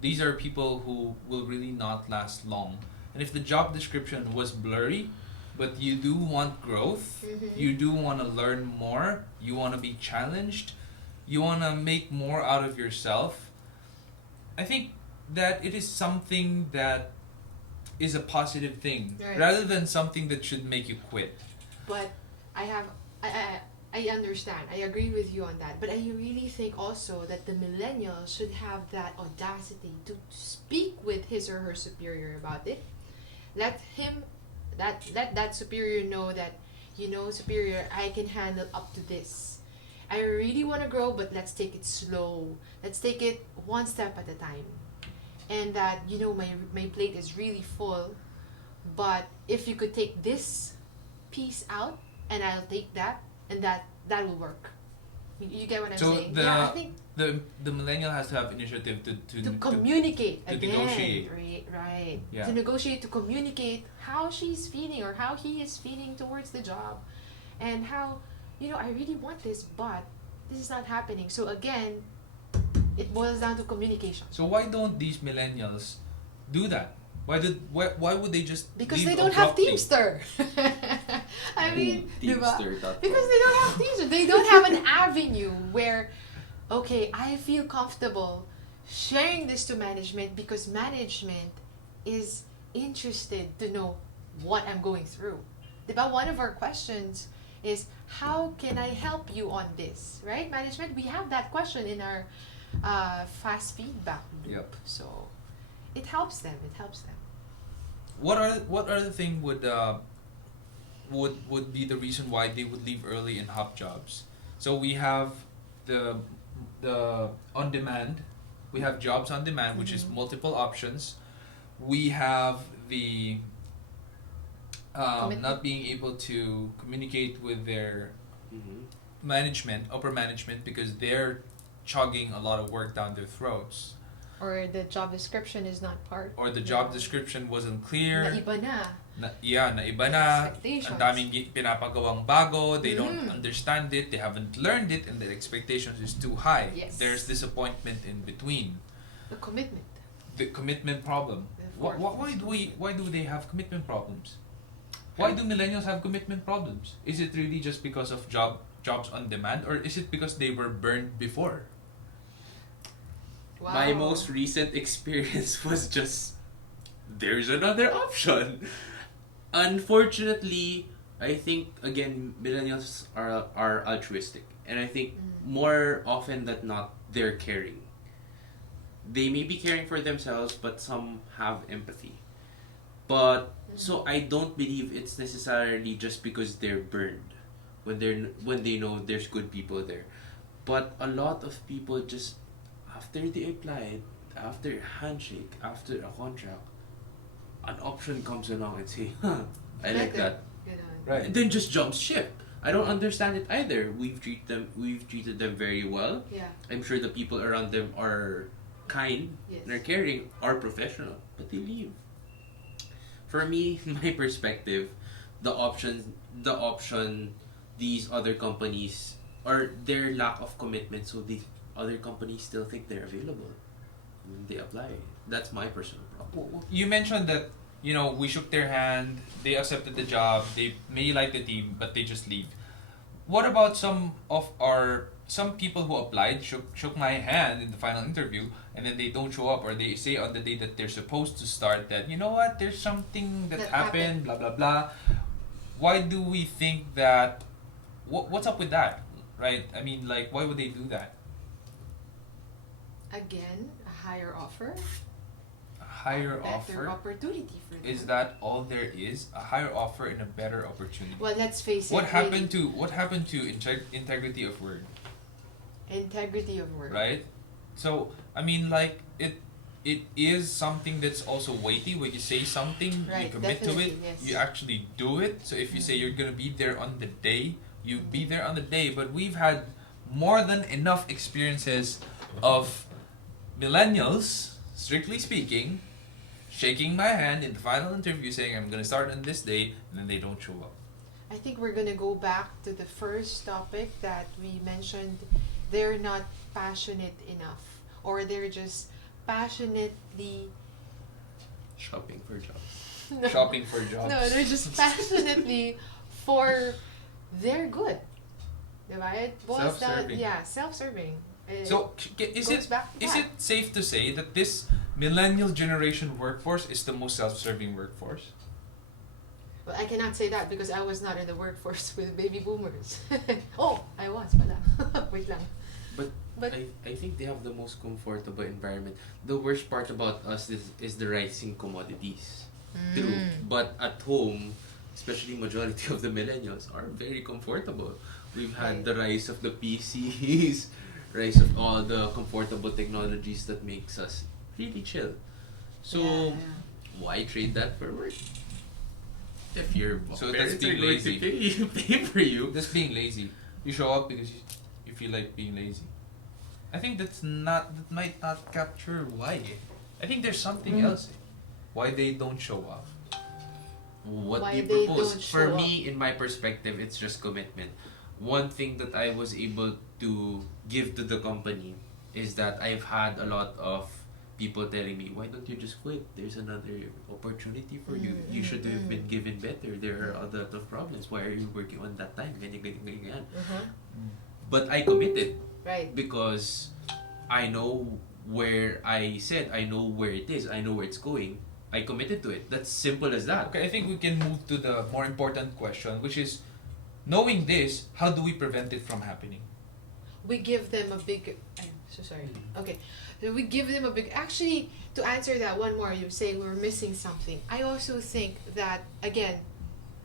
these are people who will really not last long. And if the job description was blurry, but you do want growth, you do want to learn more, you want to be challenged, you want to make more out of yourself, I think that it is something that is a positive thing, Right. rather than something that should make you quit. But I understand. I agree with you on that. But I really think also that the millennial should have that audacity to speak with his or her superior about it. Let that superior know that, superior, I can handle up to this. I really want to grow, but let's take it slow. Let's take it one step at a time. And that, my plate is really full, but if you could take this piece out, and I'll take that, and that will work. You get what I'm So saying? the Yeah, I think the millennial has to have initiative to communicate to again. negotiate. Right. Yeah. To negotiate, to communicate how she's feeling or how he is feeling towards the job, and how, I really want this, but this is not happening. So again, it boils down to communication. So why don't these millennials do that? Why would they just Because leave they don't have abruptly? Teamster. I mean, diba? Teamster.com. Because they don't have Teamster. They don't have an avenue where, okay, I feel comfortable sharing this to management because management is interested to know what I'm going through. Diba? One of our questions is, how can I help you on this? Right? Management, we have that question in our fast feedback loop. Yep. So it helps them. It helps them. What other thing would be the reason why they would leave early and hop jobs? So we have the on demand. We have jobs on demand, which is multiple options. We have the not being able to communicate with their management, upper management, because they're chugging a lot of work down their throats. Or the job description is not part. Or the job description wasn't clear. Naiba na. Naiba na. Expectations. Ang daming pinapagawang bago. They don't understand it. They haven't learned it, and the expectations is too high. Yes. There's disappointment in between. The commitment. The commitment problem. The Why fourth. why do they have commitment problems? Why do millennials have commitment problems? Is it really just because of jobs on demand, or is it because they were burned before? Wow. My most recent experience was just, there's another option. Unfortunately, I think, again, millennials are altruistic. And I think more often than not, they're caring. They may be caring for themselves, but some have empathy. But, so I don't believe it's necessarily just because they're burned when they know there's good people there. But a lot of people just, after they applied, after a handshake, after a contract, an option comes along and say, huh, I like Better. that. Right. And then just jumps ship. I don't understand it either. We've treated them very well. Yeah. I'm sure the people around them are kind, Yes. they're caring, are professional, but they leave. For me, my perspective, the option these other companies, or their lack of commitment, so these other companies still think they're available. And they apply. That's my personal problem. You mentioned that we shook their hand, they accepted the job, they may like the team, but they just leave. What about some people who applied, shook my hand in the final interview, and then they don't show up, or they say on the day that they're supposed to start that there's something that happened, blah blah blah. Why do we think that? What's up with that, right? I mean, like, why would they do that? Again, a higher offer. A higher Better offer. opportunity for them. Is that all there is? A higher offer and a better opportunity. Well, let's face it. What happened to integrity of word? Integrity of work. Right? So I mean, like, it is something that's also weighty. When you say something, you Right, commit to definitely, it, yes. you actually do it. So if you say you're gonna be there on the day, you be there on the day. But we've had more than enough experiences of millennials, strictly speaking, shaking my hand in the final interview saying I'm gonna start on this day, and then they don't show up. I think we're gonna go back to the first topic that we mentioned. They're not passionate enough, or they're just passionately Shopping for jobs. no, Shopping for jobs. no, they're just passionately for their good. Diba? It boils down, Self-serving. self-serving. So is goes back to it that. safe to say that this millennial generation workforce is the most self-serving workforce? Well, I cannot say that because I was not in the workforce with baby boomers. Oh, I was pala. Wait lang. But I think they have the most comfortable environment. The worst part about us is the rising commodities. True. But at home, especially majority of the millennials are very comfortable. We've had Right. the rise of the PCs, rise of all the comfortable technologies that makes us really chill. So Yeah. why trade that for work? If your So parents that's being are going lazy. to pay for you. Just being lazy. You show up because you feel like being lazy. I think that might not capture why. I think there's something else. Why they don't show up. What Why you they propose. don't For show me, in my perspective, it's just commitment. One thing that I was able to give to the company is that I've had a lot of people telling me, why don't you just quit? There's another opportunity for you. You should have been given better. There are other lot of problems. Why are you working on that time? Ganyan. But I committed Right. because I know where I know where it is. I know where it's going. I committed to it. That's simple as that. Okay, I think we can move to the more important question, which is, knowing this, how do we prevent it from happening? We give them a big. I'm so sorry. Okay, so we give them a big. Actually, to answer that one more, you say we're missing something. I also think that again,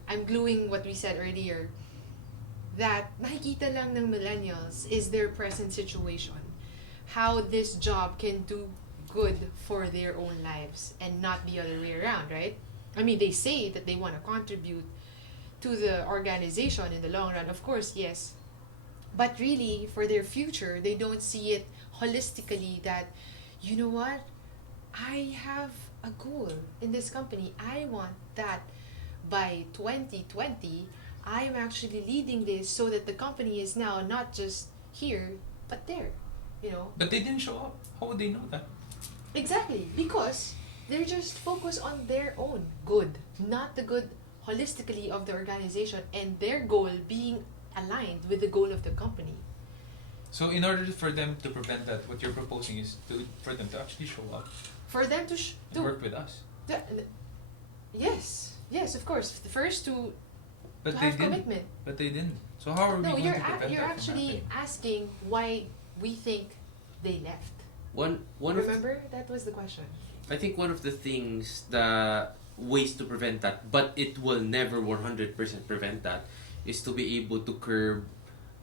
I'm gluing what we said earlier. That nakikita lang ng millennials is their present situation, how this job can do good for their own lives and not the other way around, right? I mean, they say that they want to contribute to the organization in the long run, of course, yes. But really, for their future, they don't see it holistically that, you know what? I have a goal in this company. I want that by 2020, I'm actually leading this so that the company is now not just here, but there. But they didn't show up. How would they know that? Exactly, because they're just focused on their own good, not the good holistically of the organization and their goal being aligned with the goal of the company. So in order for them to prevent that, what you're proposing is for them to actually show up For them to and work with us. Yes, of course. The first to But to they have didn't. commitment. But they didn't. So how are we No, going you're to prevent you're that from actually happening? asking why we think they left. One of Remember, that was the question. I think one of the things, the ways to prevent that, but it will never 100% prevent that, is to be able to curb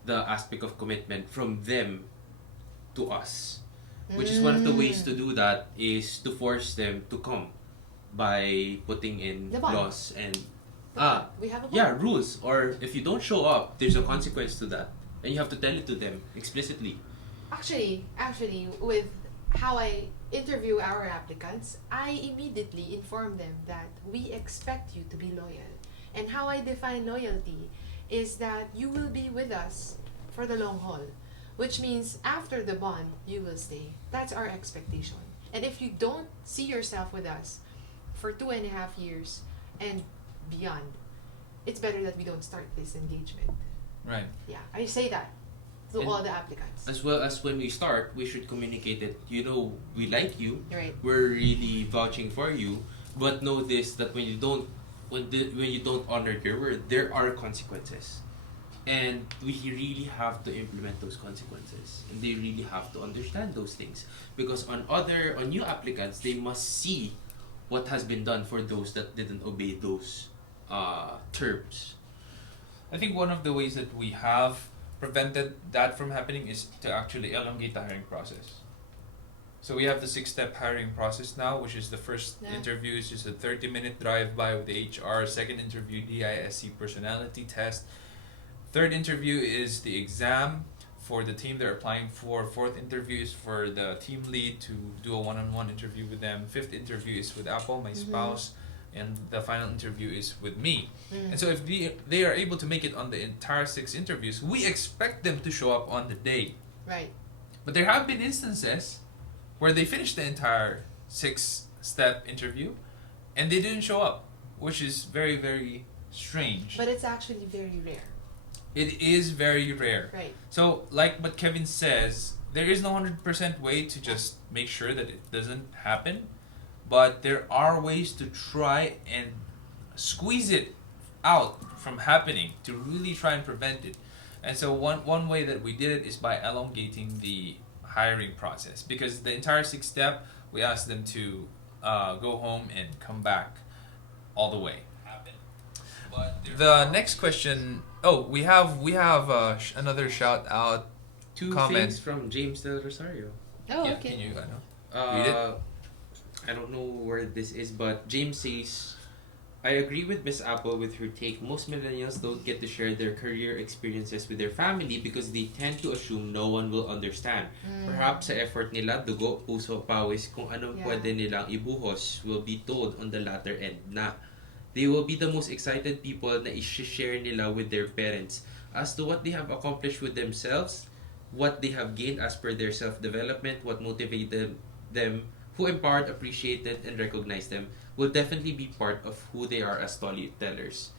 the aspect of commitment from them to us. Which is one of the ways to do that is to force them to come by putting in The bond. laws and We have a bond. yeah, rules. Or if you don't show up, there's a consequence to that. And you have to tell it to them explicitly. Actually, with how I interview our applicants, I immediately inform them that we expect you to be loyal. And how I define loyalty is that you will be with us for the long haul, which means after the bond, you will stay. That's our expectation. And if you don't see yourself with us for 2.5 years and beyond, it's better that we don't start this engagement. Right. Yeah, I say that to And all the applicants. As well as when we start, we should communicate it. We like you. Right. We're really vouching for you. But know this, that when you don't honor your word, there are consequences. And we really have to implement those consequences. And they really have to understand those things. Because on new applicants, they must see what has been done for those that didn't obey those terms. I think one of the ways that we have prevented that from happening is to actually elongate the hiring process. So we have the 6-step hiring process now, which is the first interview is just a 30-minute drive-by with the HR. Second interview, DISC personality test. Third interview is the exam for the team they're applying for. Fourth interview is for the team lead to do a one-on-one interview with them. Fifth interview is with Apple, my spouse. And the final interview is with me. And so if they are able to make it on the entire 6 interviews, we expect them to show up on the day. Right. But there have been instances where they finished the entire 6-step interview and they didn't show up, which is very, very strange. But it's actually very rare. It is very rare. Right. So, like what Kevin says, there is no 100% way to just make sure that it doesn't happen. But there are ways to try and squeeze it out from happening, to really try and prevent it. And so one way that we did it is by elongating the hiring process. Because the entire 6-step, we asked them to go home and come back all the way. The next question... Oh, we have another shout out. 2 comment. things from James Del Rosario. Oh, Yeah, okay. can you read it? I don't know where this is, but James says, I agree with Miss Apple with her take. Most millennials don't get to share their career experiences with their family because they tend to assume no one will understand. Perhaps sa effort nila, dugo, puso, pawis, kung anong pwede nilang ibuhos will be told on the latter end na. They will be the most excited people na i-share nila with their parents as to what they have accomplished with themselves, what they have gained as per their self-development, what motivated them, who empowered, appreciated, and recognized them, will definitely be part of who they are as storytellers.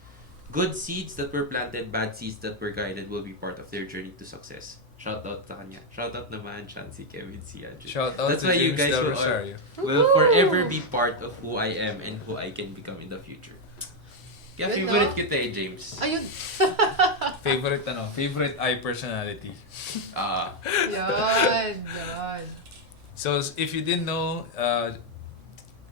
Good seeds that were planted, bad seeds that were guided will be part of their journey to success. Shout out sa kanya. Shout out naman siya si Kevin si Andrew. Shout out That's to why you James guys Del will Rosario. forever be part of who I am and who I can become in the future. Kaya Good, favorite no? kita James. Ayun. Favorite eye personality. Yan. So if you didn't know,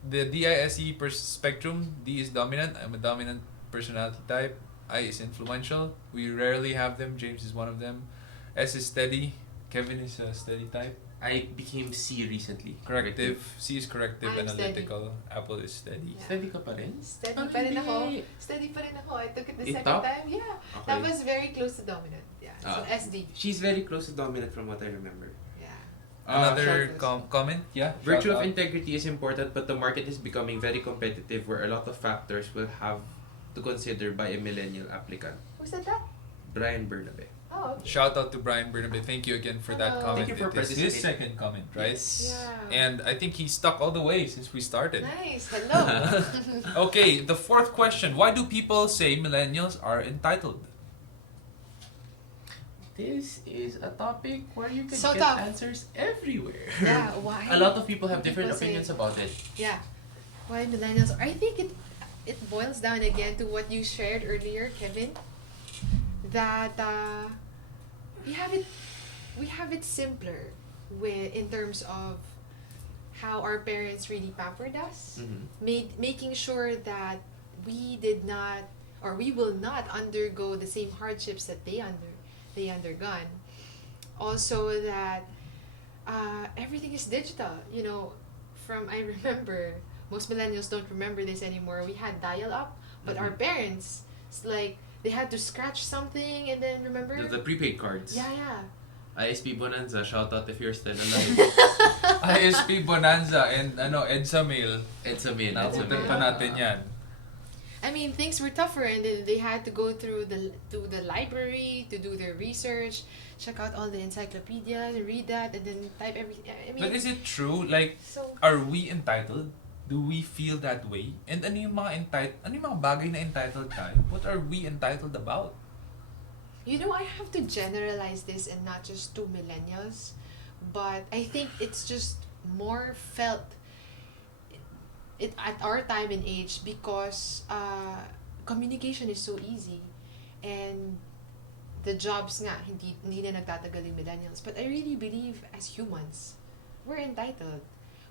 the DISE spectrum, D is dominant. I'm a dominant personality type. I is influential. We rarely have them. James is one of them. S is steady. Kevin is a steady type. I became C recently. Corrective. C is corrective, I'm analytical. Apple is steady. Yeah. Steady ka pa rin? Steady pa rin ako. I took it the second top? time. Yeah. Okay. That was very close to dominant. Yeah. So SD. She's very close to dominant from what I remember. Yeah. Another shout- comment? Yeah. Virtue shout of out. integrity is important, but the market is becoming very competitive where a lot of factors will have to consider by a millennial applicant. Who said that? Brian Bernabe. Oh, okay. Shout out to Brian Bernabe. Thank you again for that Hello. comment. Thank you for It is his participating. second comment, right? Yeah. And I think he stuck all the way since we started. Nice. Hello. Okay, the fourth question. Why do people say millennials are entitled? This is a topic where you can So get tough. answers everywhere. Yeah, why? A lot of people have People different say- opinions about it. Yeah. Why millennials? I think it boils down again to what you shared earlier, Kevin. That we have it simpler in terms of how our parents really pampered us, making sure that we did not or we will not undergo the same hardships that they undergone. Also that everything is digital. From I remember, most millennials don't remember this anymore. We had dial-up, but our parents, it's like they had to scratch something and then remember. The prepaid cards. Yeah. ISP Bonanza, shout out if you're still alive. ISP Bonanza and EDSA Mail. It's a mail. Nakutan pa natin yan. I mean, things were tougher, and then they had to go through the library to do their research, check out all the encyclopedias, read that, and then type everything. I mean, But is it true? Like, are we entitled? Do we feel that way? And ano yung mga bagay na entitled tayo? What are we entitled about? I have to generalize this and not just to millennials, but I think it's just more felt at our time and age because communication is so easy, and the jobs nga hindi na nagtatagal yung millennials. But I really believe as humans, we're entitled.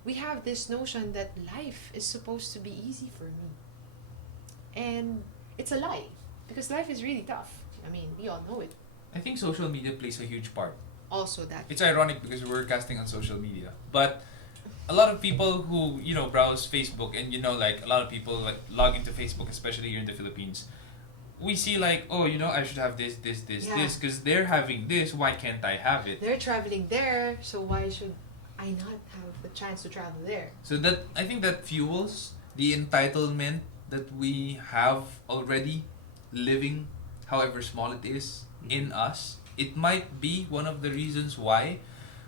We have this notion that life is supposed to be easy for me, and it's a lie because life is really tough. I mean, we all know it. I think social media plays a huge part. Also that. It's ironic because we're casting on social media, but a lot of people who browse Facebook and like a lot of people like log into Facebook, especially here in the Philippines, we see like, I should have this because they're having this. Why can't I have it? They're traveling there, so why should I not have the chance to travel there? So that I think that fuels the entitlement that we have already living, however small it is, in us. It might be one of the reasons why.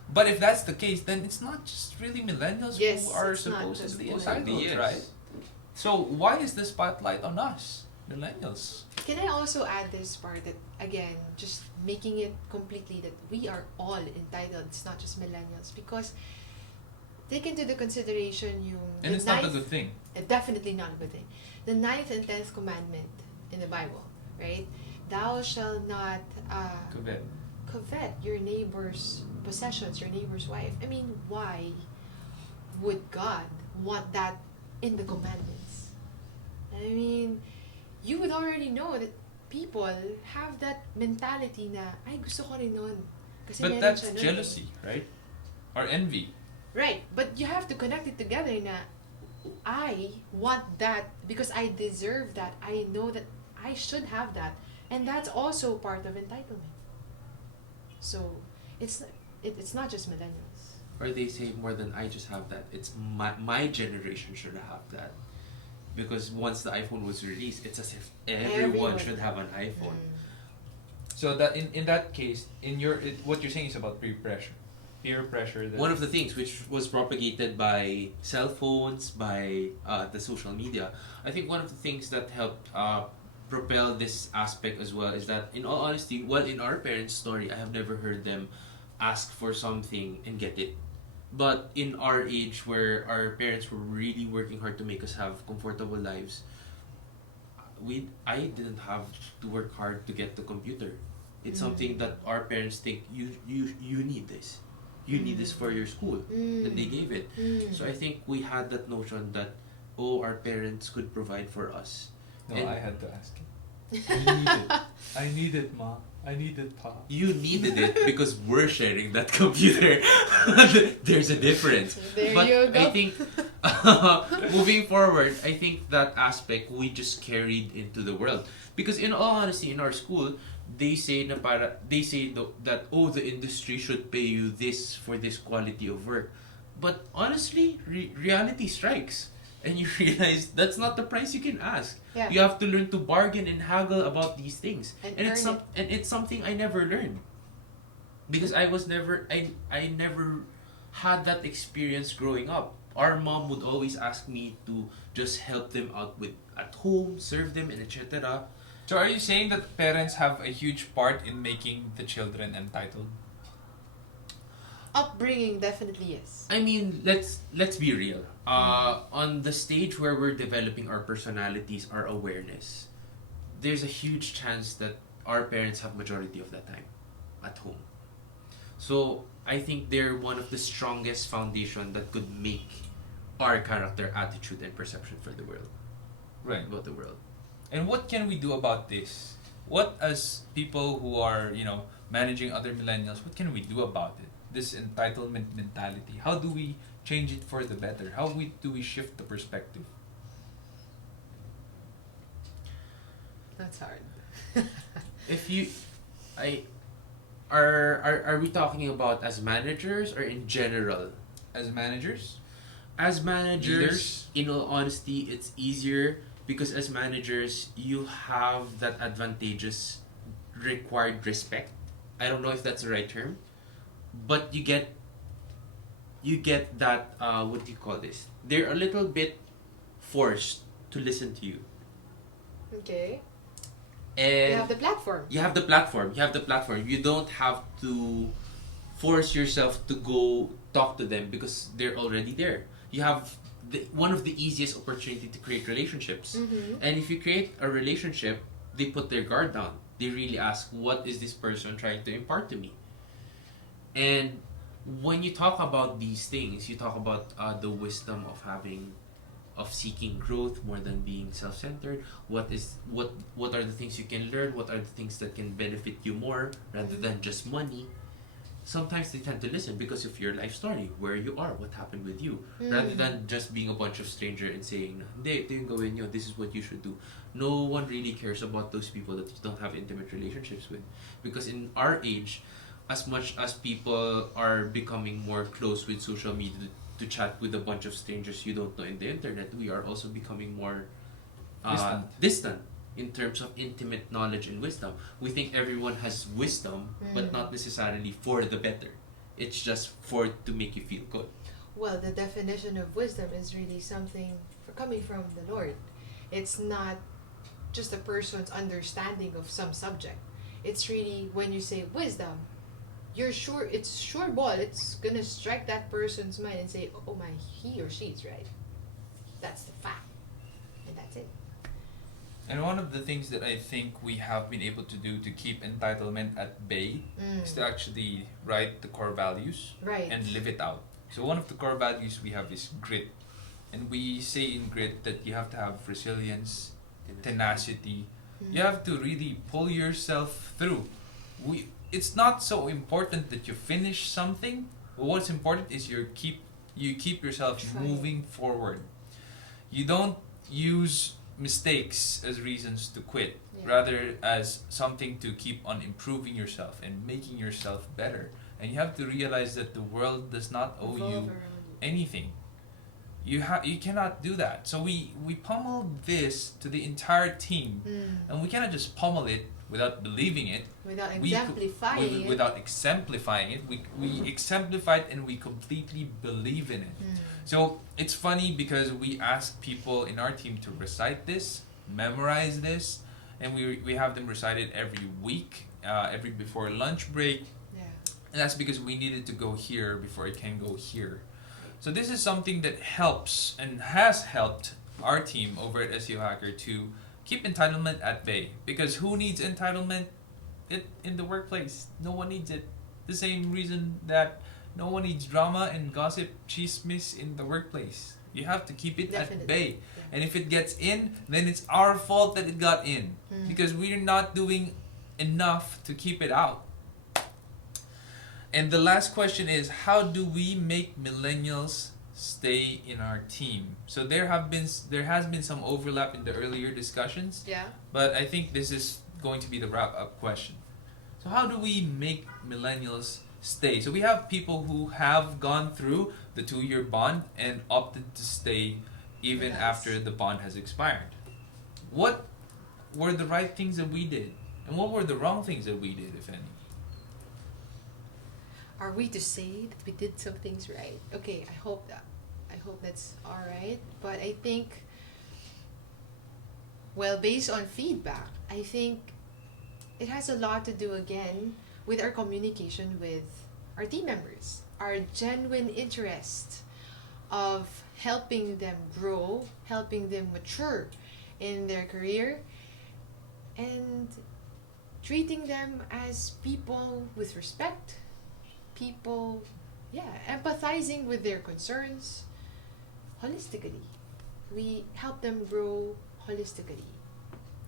But if that's the case, then it's not just really millennials who are supposedly entitled, right? So why is the spotlight on us, millennials? Can I also add this part that, again, just making it completely that we are all entitled, it's not just millennials, because take into the consideration and it's not a good thing. Definitely not a good thing. The 9th and 10th commandment in the Bible, right? Thou shalt not covet your neighbor's possessions, your neighbor's wife. I mean, why would God want that in the commandments? I mean, you would already know that people have that mentality na, ay, gusto ko rin nun. Kasi but that's jealousy, right? Or envy. Right, but you have to connect it together na, I want that because I deserve that. I know that I should have that. And that's also part of entitlement. So, it's not just millennials. Or they say more than I just have that. It's my generation should have that. Because once the iPhone was released, it's as if everyone should have an iPhone. So that in that case, what you're saying is about peer pressure. One of the things which was propagated by cell phones, by the social media. I think one of the things that helped propel this aspect as well is that, in all honesty, in our parents' story, I have never heard them ask for something and get it. But in our age, where our parents were really working hard to make us have comfortable lives, I didn't have to work hard to get the computer. It's something that our parents think you need this. You need this for your school. And they gave it. So I think we had that notion that, our parents could provide for us. No, and I had to ask it. I need it, Ma. I need it, Pa. You needed it because we're sharing that computer. There's a difference. There but you go. I think moving forward, I think that aspect we just carried into the world. Because in all honesty, in our school, they say that the industry should pay you this for this quality of work. But honestly, reality strikes. And you realize that's not the price you can ask. Yeah. You have to learn to bargain and haggle about these things. And it's something I never learned. Because I never had that experience growing up. Our mom would always ask me to just help them out at home, serve them, and etc. So are you saying that parents have a huge part in making the children entitled? Upbringing definitely is. I mean, let's be real. On the stage where we're developing our personalities, our awareness, there's a huge chance that our parents have majority of that time at home. So I think they're one of the strongest foundation that could make our character, attitude, and perception for the world. Right. About the world. And what can we do about this? What, as people who are, managing other millennials, what can we do about it? This entitlement mentality. How do we change it for the better? Do we shift the perspective? That's hard. If you, I, are we talking about as managers or in general? As managers, As managers, leaders, in all honesty, it's easier because as managers, you have that advantageous required respect. I don't know if that's the right term, but you get that what do you call this? They're a little bit forced to listen to you. Okay. You And have the platform. you have the platform. You have the platform. You don't have to force yourself to go talk to them because they're already there. You have one of the easiest opportunity to create relationships. Mm-hmm. And if you create a relationship, they put their guard down. They really ask, what is this person trying to impart to me? And when you talk about these things, you talk about the wisdom of seeking growth more than being self-centered. What are the things you can learn? What are the things that can benefit you more rather than just money? Sometimes they tend to listen because of your life story, where you are, what happened with you, rather than just being a bunch of stranger and saying, "Hindi, ito yung gawin nyo, this is what you should do." No one really cares about those people that you don't have intimate relationships with, because in our age, as much as people are becoming more close with social media to chat with a bunch of strangers you don't know in the internet, we are also becoming more distant in terms of intimate knowledge and wisdom. We think everyone has wisdom, but not necessarily for the better. It's just to make you feel good. Well, the definition of wisdom is really something coming from the Lord. It's not just a person's understanding of some subject. It's really when you say wisdom, you're sure it's sure ball. It's gonna strike that person's mind and say, "Oh my, he or she's right." That's the fact, and that's it. and one of the things that I think we have been able to do to keep entitlement at bay is to actually write the core values Right. and live it out. So one of the core values we have is grit. And we say in grit that you have to have resilience, tenacity. You have to really pull yourself through. It's not so important that you finish something, but what's important is you keep yourself Trying. moving forward. You don't use mistakes as reasons to quit, Yeah. rather as something to keep on improving yourself and making yourself better. And you have to realize that the world does not owe Revolve you around anything. You cannot do that. So we pummel this to the entire team, and we cannot just pummel it without believing it. Without We co- exemplifying it. without exemplifying it. We exemplify it and we completely believe in it. So it's funny because we ask people in our team to recite this, memorize this, and we have them recite it every week, every before lunch break, Yeah. and that's because we needed to go here before it can go here. So this is something that helps and has helped our team over at SEO Hacker to keep entitlement at bay. Because who needs entitlement in the workplace? No one needs it. The same reason that no one needs drama and gossip, chismis in the workplace. You have to keep it Definitely. at bay. Yeah. And if it gets in, then it's our fault that it got in. Because we're not doing enough to keep it out. And the last question is, how do we make millennials stay in our team? So there has been some overlap in the earlier discussions, Yeah. but I think this is going to be the wrap up question. So how do we make millennials stay? So we have people who have gone through the 2-year bond and opted to stay even Yes. after the bond has expired. What were the right things that we did? And what were the wrong things that we did, if any? Are we to say that we did some things right? Okay, I hope that's all right. But I think, well, based on feedback, I think it has a lot to do again with our communication with our team members, our genuine interest of helping them grow, helping them mature in their career, and treating them as people with respect, people, empathizing with their concerns holistically. We help them grow holistically.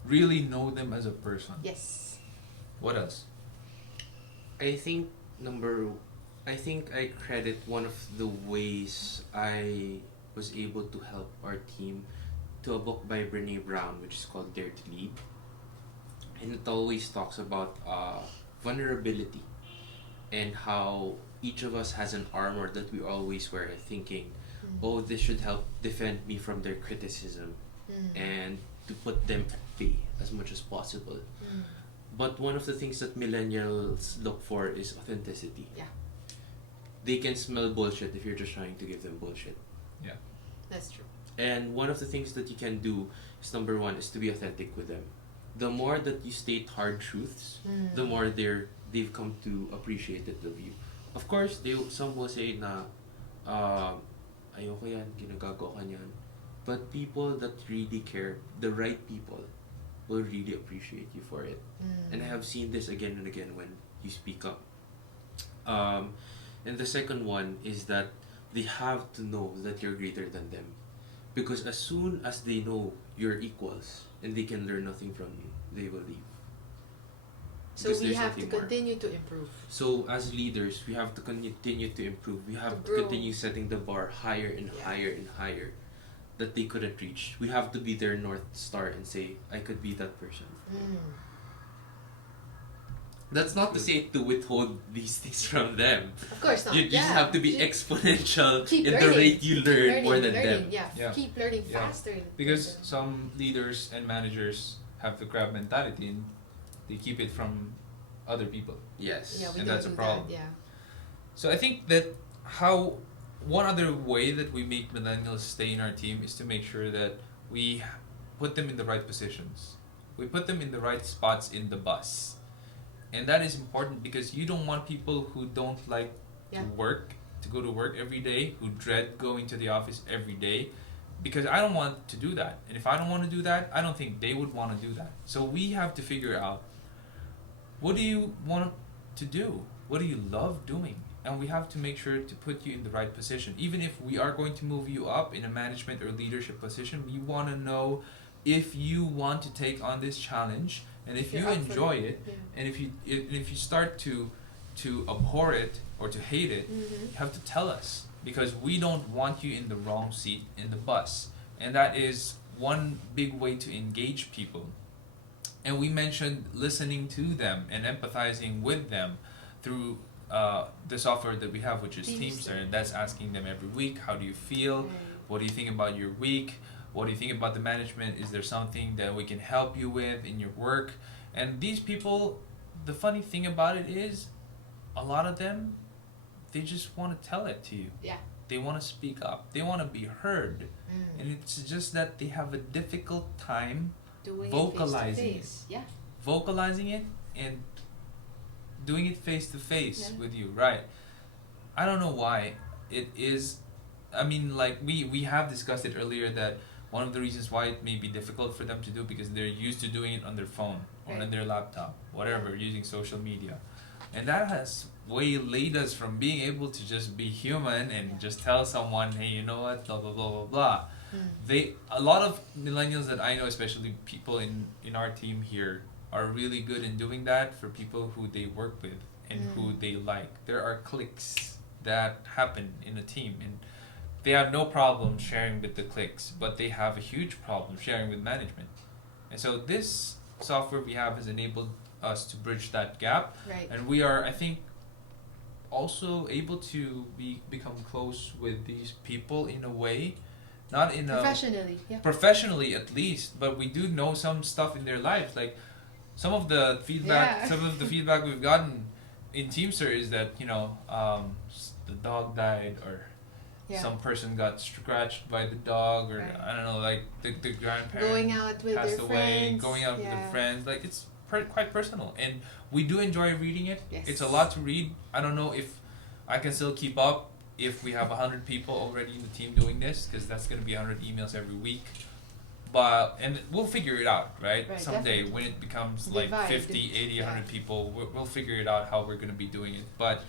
Really know them as a person. Yes. What else? I think number I think I credit one of the ways I was able to help our team to a book by Brene Brown, which is called Dare to Lead. And it always talks about vulnerability and how each of us has an armor that we always wear, thinking, oh, this should help defend me from their criticism and to put them at bay as much as possible. But one of the things that millennials look for is authenticity. Yeah. They can smell bullshit if you're just trying to give them bullshit. Yeah. That's true. And one of the things that you can do is number one is to be authentic with them. The more that you state hard truths, the more they've come to appreciate it of you. Of course, some will say na ayoko yan, ginagago ka niyan. But people that really care, the right people, will really appreciate you for it. And I have seen this again and again when you speak up. And the second one is that they have to know that you're greater than them. Because as soon as they know you're equals and they can learn nothing from you, they will leave. So Because we there's have to nothing more. continue to improve. So as leaders, we have to continue to improve. We have to grow. continue setting the bar higher and higher and higher that they couldn't reach. We have to be their North Star and say, I could be that person. That's not to say to withhold these things from them. Of course not. You just have to be exponential keep in learning. the rate you Keep learn learning, more than learning, them. Yeah. Yeah. Keep learning Yeah. faster. Because some leaders and managers have the crab mentality and they keep it from other people. Yes. Yeah, we And don't that's a do problem. That. Yeah. So I think that one other way that we make millennials stay in our team is to make sure that we put them in the right positions. We put them in the right spots in the bus. And that is important because you don't want people who don't like Yeah. to go to work every day, who dread going to the office every day, because I don't want to do that. And if I don't want to do that, I don't think they would want to do that. So we have to figure out, what do you want to do? What do you love doing? And we have to make sure to put you in the right position. Even if we are going to move you up in a management or leadership position, we want to know if you want to take on this challenge and if you You're up for enjoy it. it, Yeah. and if you start to abhor it or to hate it, you have to tell us, because we don't want you in the wrong seat in the bus. And that is one big way to engage people. And we mentioned listening to them and empathizing with them through the software that we have, which is Teamster, and that's asking them every week, how do you feel? Right. What do you think about your week? What do you think about the management? Is there something that we can help you with in your work? And these people, the funny thing about it is, a lot of them, they just want to tell it to you. Yeah. They want to speak up. They want to be heard. And it's just that they have a difficult time Doing vocalizing it face-to-face. Yeah. vocalizing it and doing it face to face Yeah. with you, right? I don't know why it is. I mean, like we have discussed it earlier that one of the reasons why it may be difficult for them to do, because they're used to doing it on their phone or on Right. their laptop, whatever, using social media, and that has waylaid us from being able to just be human and Yeah. just tell someone, hey, you know what, blah blah blah blah blah. A lot of millennials that I know, especially people in our team here, are really good in doing that for people who they work with and who they like. There are cliques that happen in a team, and they have no problem sharing with the cliques, but they have a huge problem sharing with management. And so this software we have has enabled us to bridge that gap, Right. and we are, I think, also able to become close with these people in a way, not in a Professionally. Yeah. professionally at least, but we do know some stuff in their lives. Like some of the feedback, we've gotten in Teamster is that the dog died, or Yeah. some person got scratched by the dog, or Right. I don't know, like the grandparent Going out with passed their away, friends. going out with Yeah. their friends. Like it's quite personal, and we do enjoy reading it. Yes. It's a lot to read. I don't know if I can still keep up if we have 100 people already in the team doing this, because that's going to be 100 emails every week. And we'll figure it out, right? Right, Someday definitely. when it becomes like Divide. 50, 80, Yeah. 100 people, we'll figure it out how we're going to be doing it. But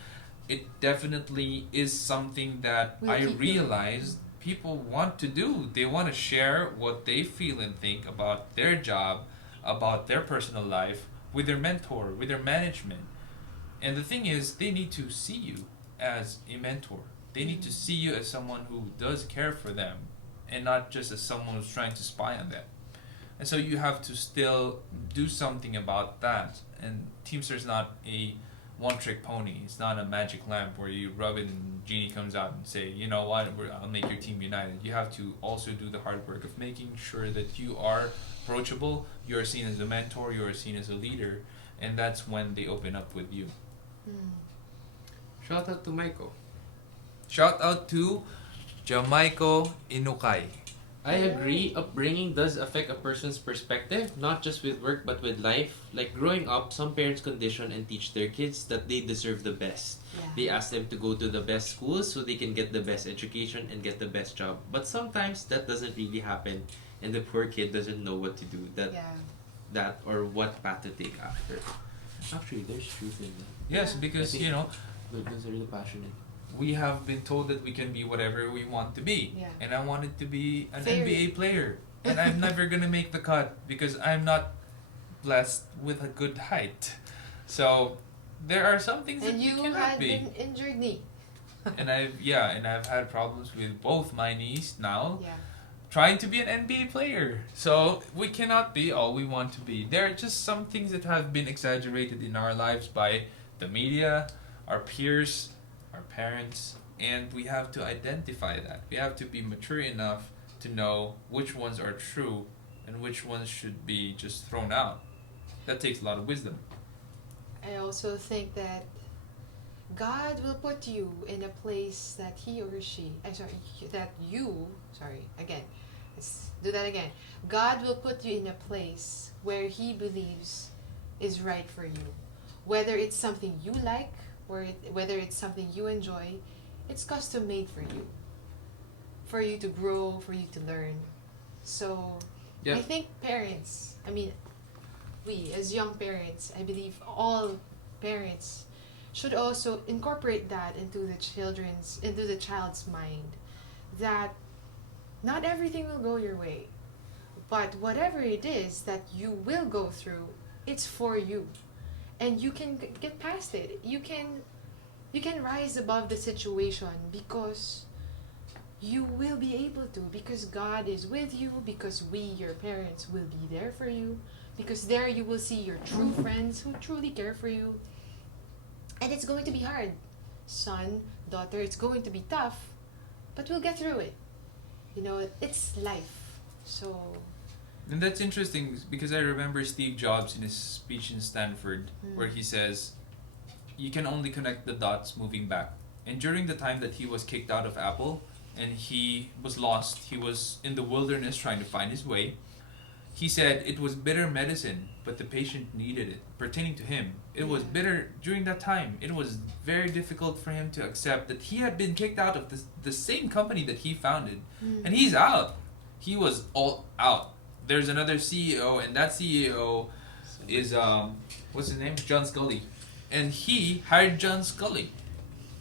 it definitely is something that We'll I keep doing it. realized people want to do. They want to share what they feel and think about their job, about their personal life, with their mentor, with their management. And the thing is, they need to see you as a mentor. They need to see you as someone who does care for them and not just as someone who's trying to spy on them. And so you have to still do something about that. And Teamster is not a one trick pony. It's not a magic lamp where you rub it and genie comes out and say, you know what, I'll make your team united. You have to also do the hard work of making sure that you are approachable, you are seen as a mentor, you are seen as a leader, and that's when they open up with you. Shout out to Michael. Shout out to Jamaico Inukai. I agree, upbringing does affect a person's perspective, not just with work but with life. Like growing up, some parents condition and teach their kids that they deserve the best. Yeah. They ask them to go to the best schools so they can get the best education and get the best job. But sometimes that doesn't really happen, and the poor kid doesn't know what to do, that or what path to take after. Actually, there's truth in that. Yes, because, you know, Millennials are really passionate. we have been told that we can be whatever we want to be. Yeah. And I wanted to be an Fair. NBA player. And I'm never going to make the cut because I'm not blessed with a good height. So there are some things And that you cannot had be. an injured knee. And I've had problems with both my knees now. Yeah. Trying to be an NBA player. So we cannot be all we want to be. There are just some things that have been exaggerated in our lives by the media, our peers, our parents, and we have to identify that. We have to be mature enough to know which ones are true and which ones should be just thrown out. That takes a lot of wisdom. I also think that God will put you in a place that he or she, let's do that again. God will put you in a place where he believes is right for you. Whether it's something you like, or whether it's something you enjoy, it's custom made for you. For you to grow, for you to learn. So, Yeah. I think parents, we as young parents, I believe all parents should also incorporate that into the child's mind, that not everything will go your way, but whatever it is that you will go through, it's for you, and you can get past it. You can rise above the situation because you will be able to, because God is with you, because we, your parents, will be there for you, because there you will see your true friends who truly care for you. And it's going to be hard, son, daughter, it's going to be tough, but we'll get through it. You know, it's life. So, And that's interesting because I remember Steve Jobs in his speech in Stanford where he says, you can only connect the dots moving back. And during the time that he was kicked out of Apple and he was lost, he was in the wilderness trying to find his way, he said it was bitter medicine, but the patient needed it. Pertaining to him, it was bitter during that time. It was very difficult for him to accept that he had been kicked out of the same company that he founded. And he's out. He was all out. There's another CEO, and that CEO is, what's his name? John Scully. And he hired John Scully.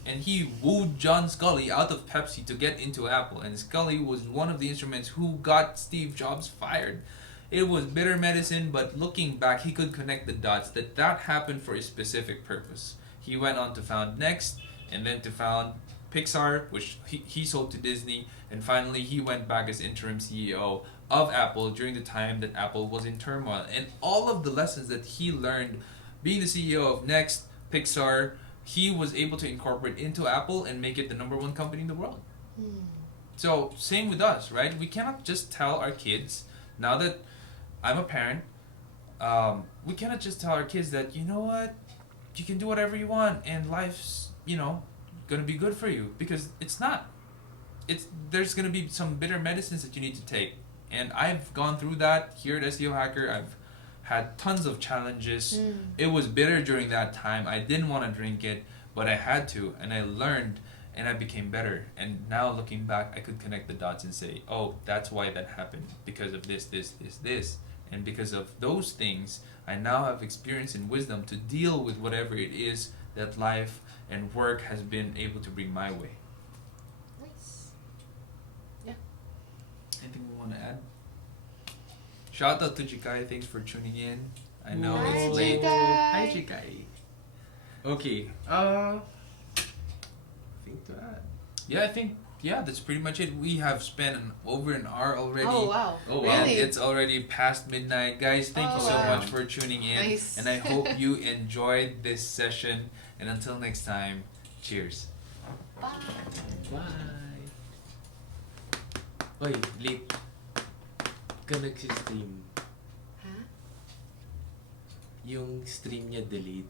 And he wooed John Scully out of Pepsi to get into Apple. And Scully was one of the instruments who got Steve Jobs fired. It was bitter medicine, but looking back, he could connect the dots that happened for a specific purpose. He went on to found Next, and then to found Pixar, which he sold to Disney, and finally he went back as interim CEO of Apple during the time that Apple was in turmoil. And all of the lessons that he learned being the CEO of Next, Pixar, he was able to incorporate into Apple and make it the #1 company in the world. So same with us, right? We cannot just tell our kids, now that I'm a parent, we cannot just tell our kids that, you know what, you can do whatever you want and life's, gonna be good for you, because it's not. There's gonna be some bitter medicines that you need to take. And I've gone through that here at SEO Hacker. I've had tons of challenges. It was bitter during that time. I didn't want to drink it, but I had to, and I learned, and I became better. And now looking back, I could connect the dots and say, oh, that's why that happened, because of this. And because of those things, I now have experience and wisdom to deal with whatever it is that life and work has been able to bring my way. nice. Yeah. Anything we want to add? Shout out to Jikai. Thanks for tuning in. I know Hi, it's late. Jikai. Hi, Jikai. Okay. Think to add. Yeah, I think that's pretty much it. We have spent over an hour already. Oh wow. Oh, wow. And Really? it's already past midnight. Guys, thank you Oh, so wow. much for tuning in. Nice. And I hope you enjoyed this session. And until next time, cheers. Bye. Bye. Oy, late ka nagsistream. Huh? Yung stream niya delayed.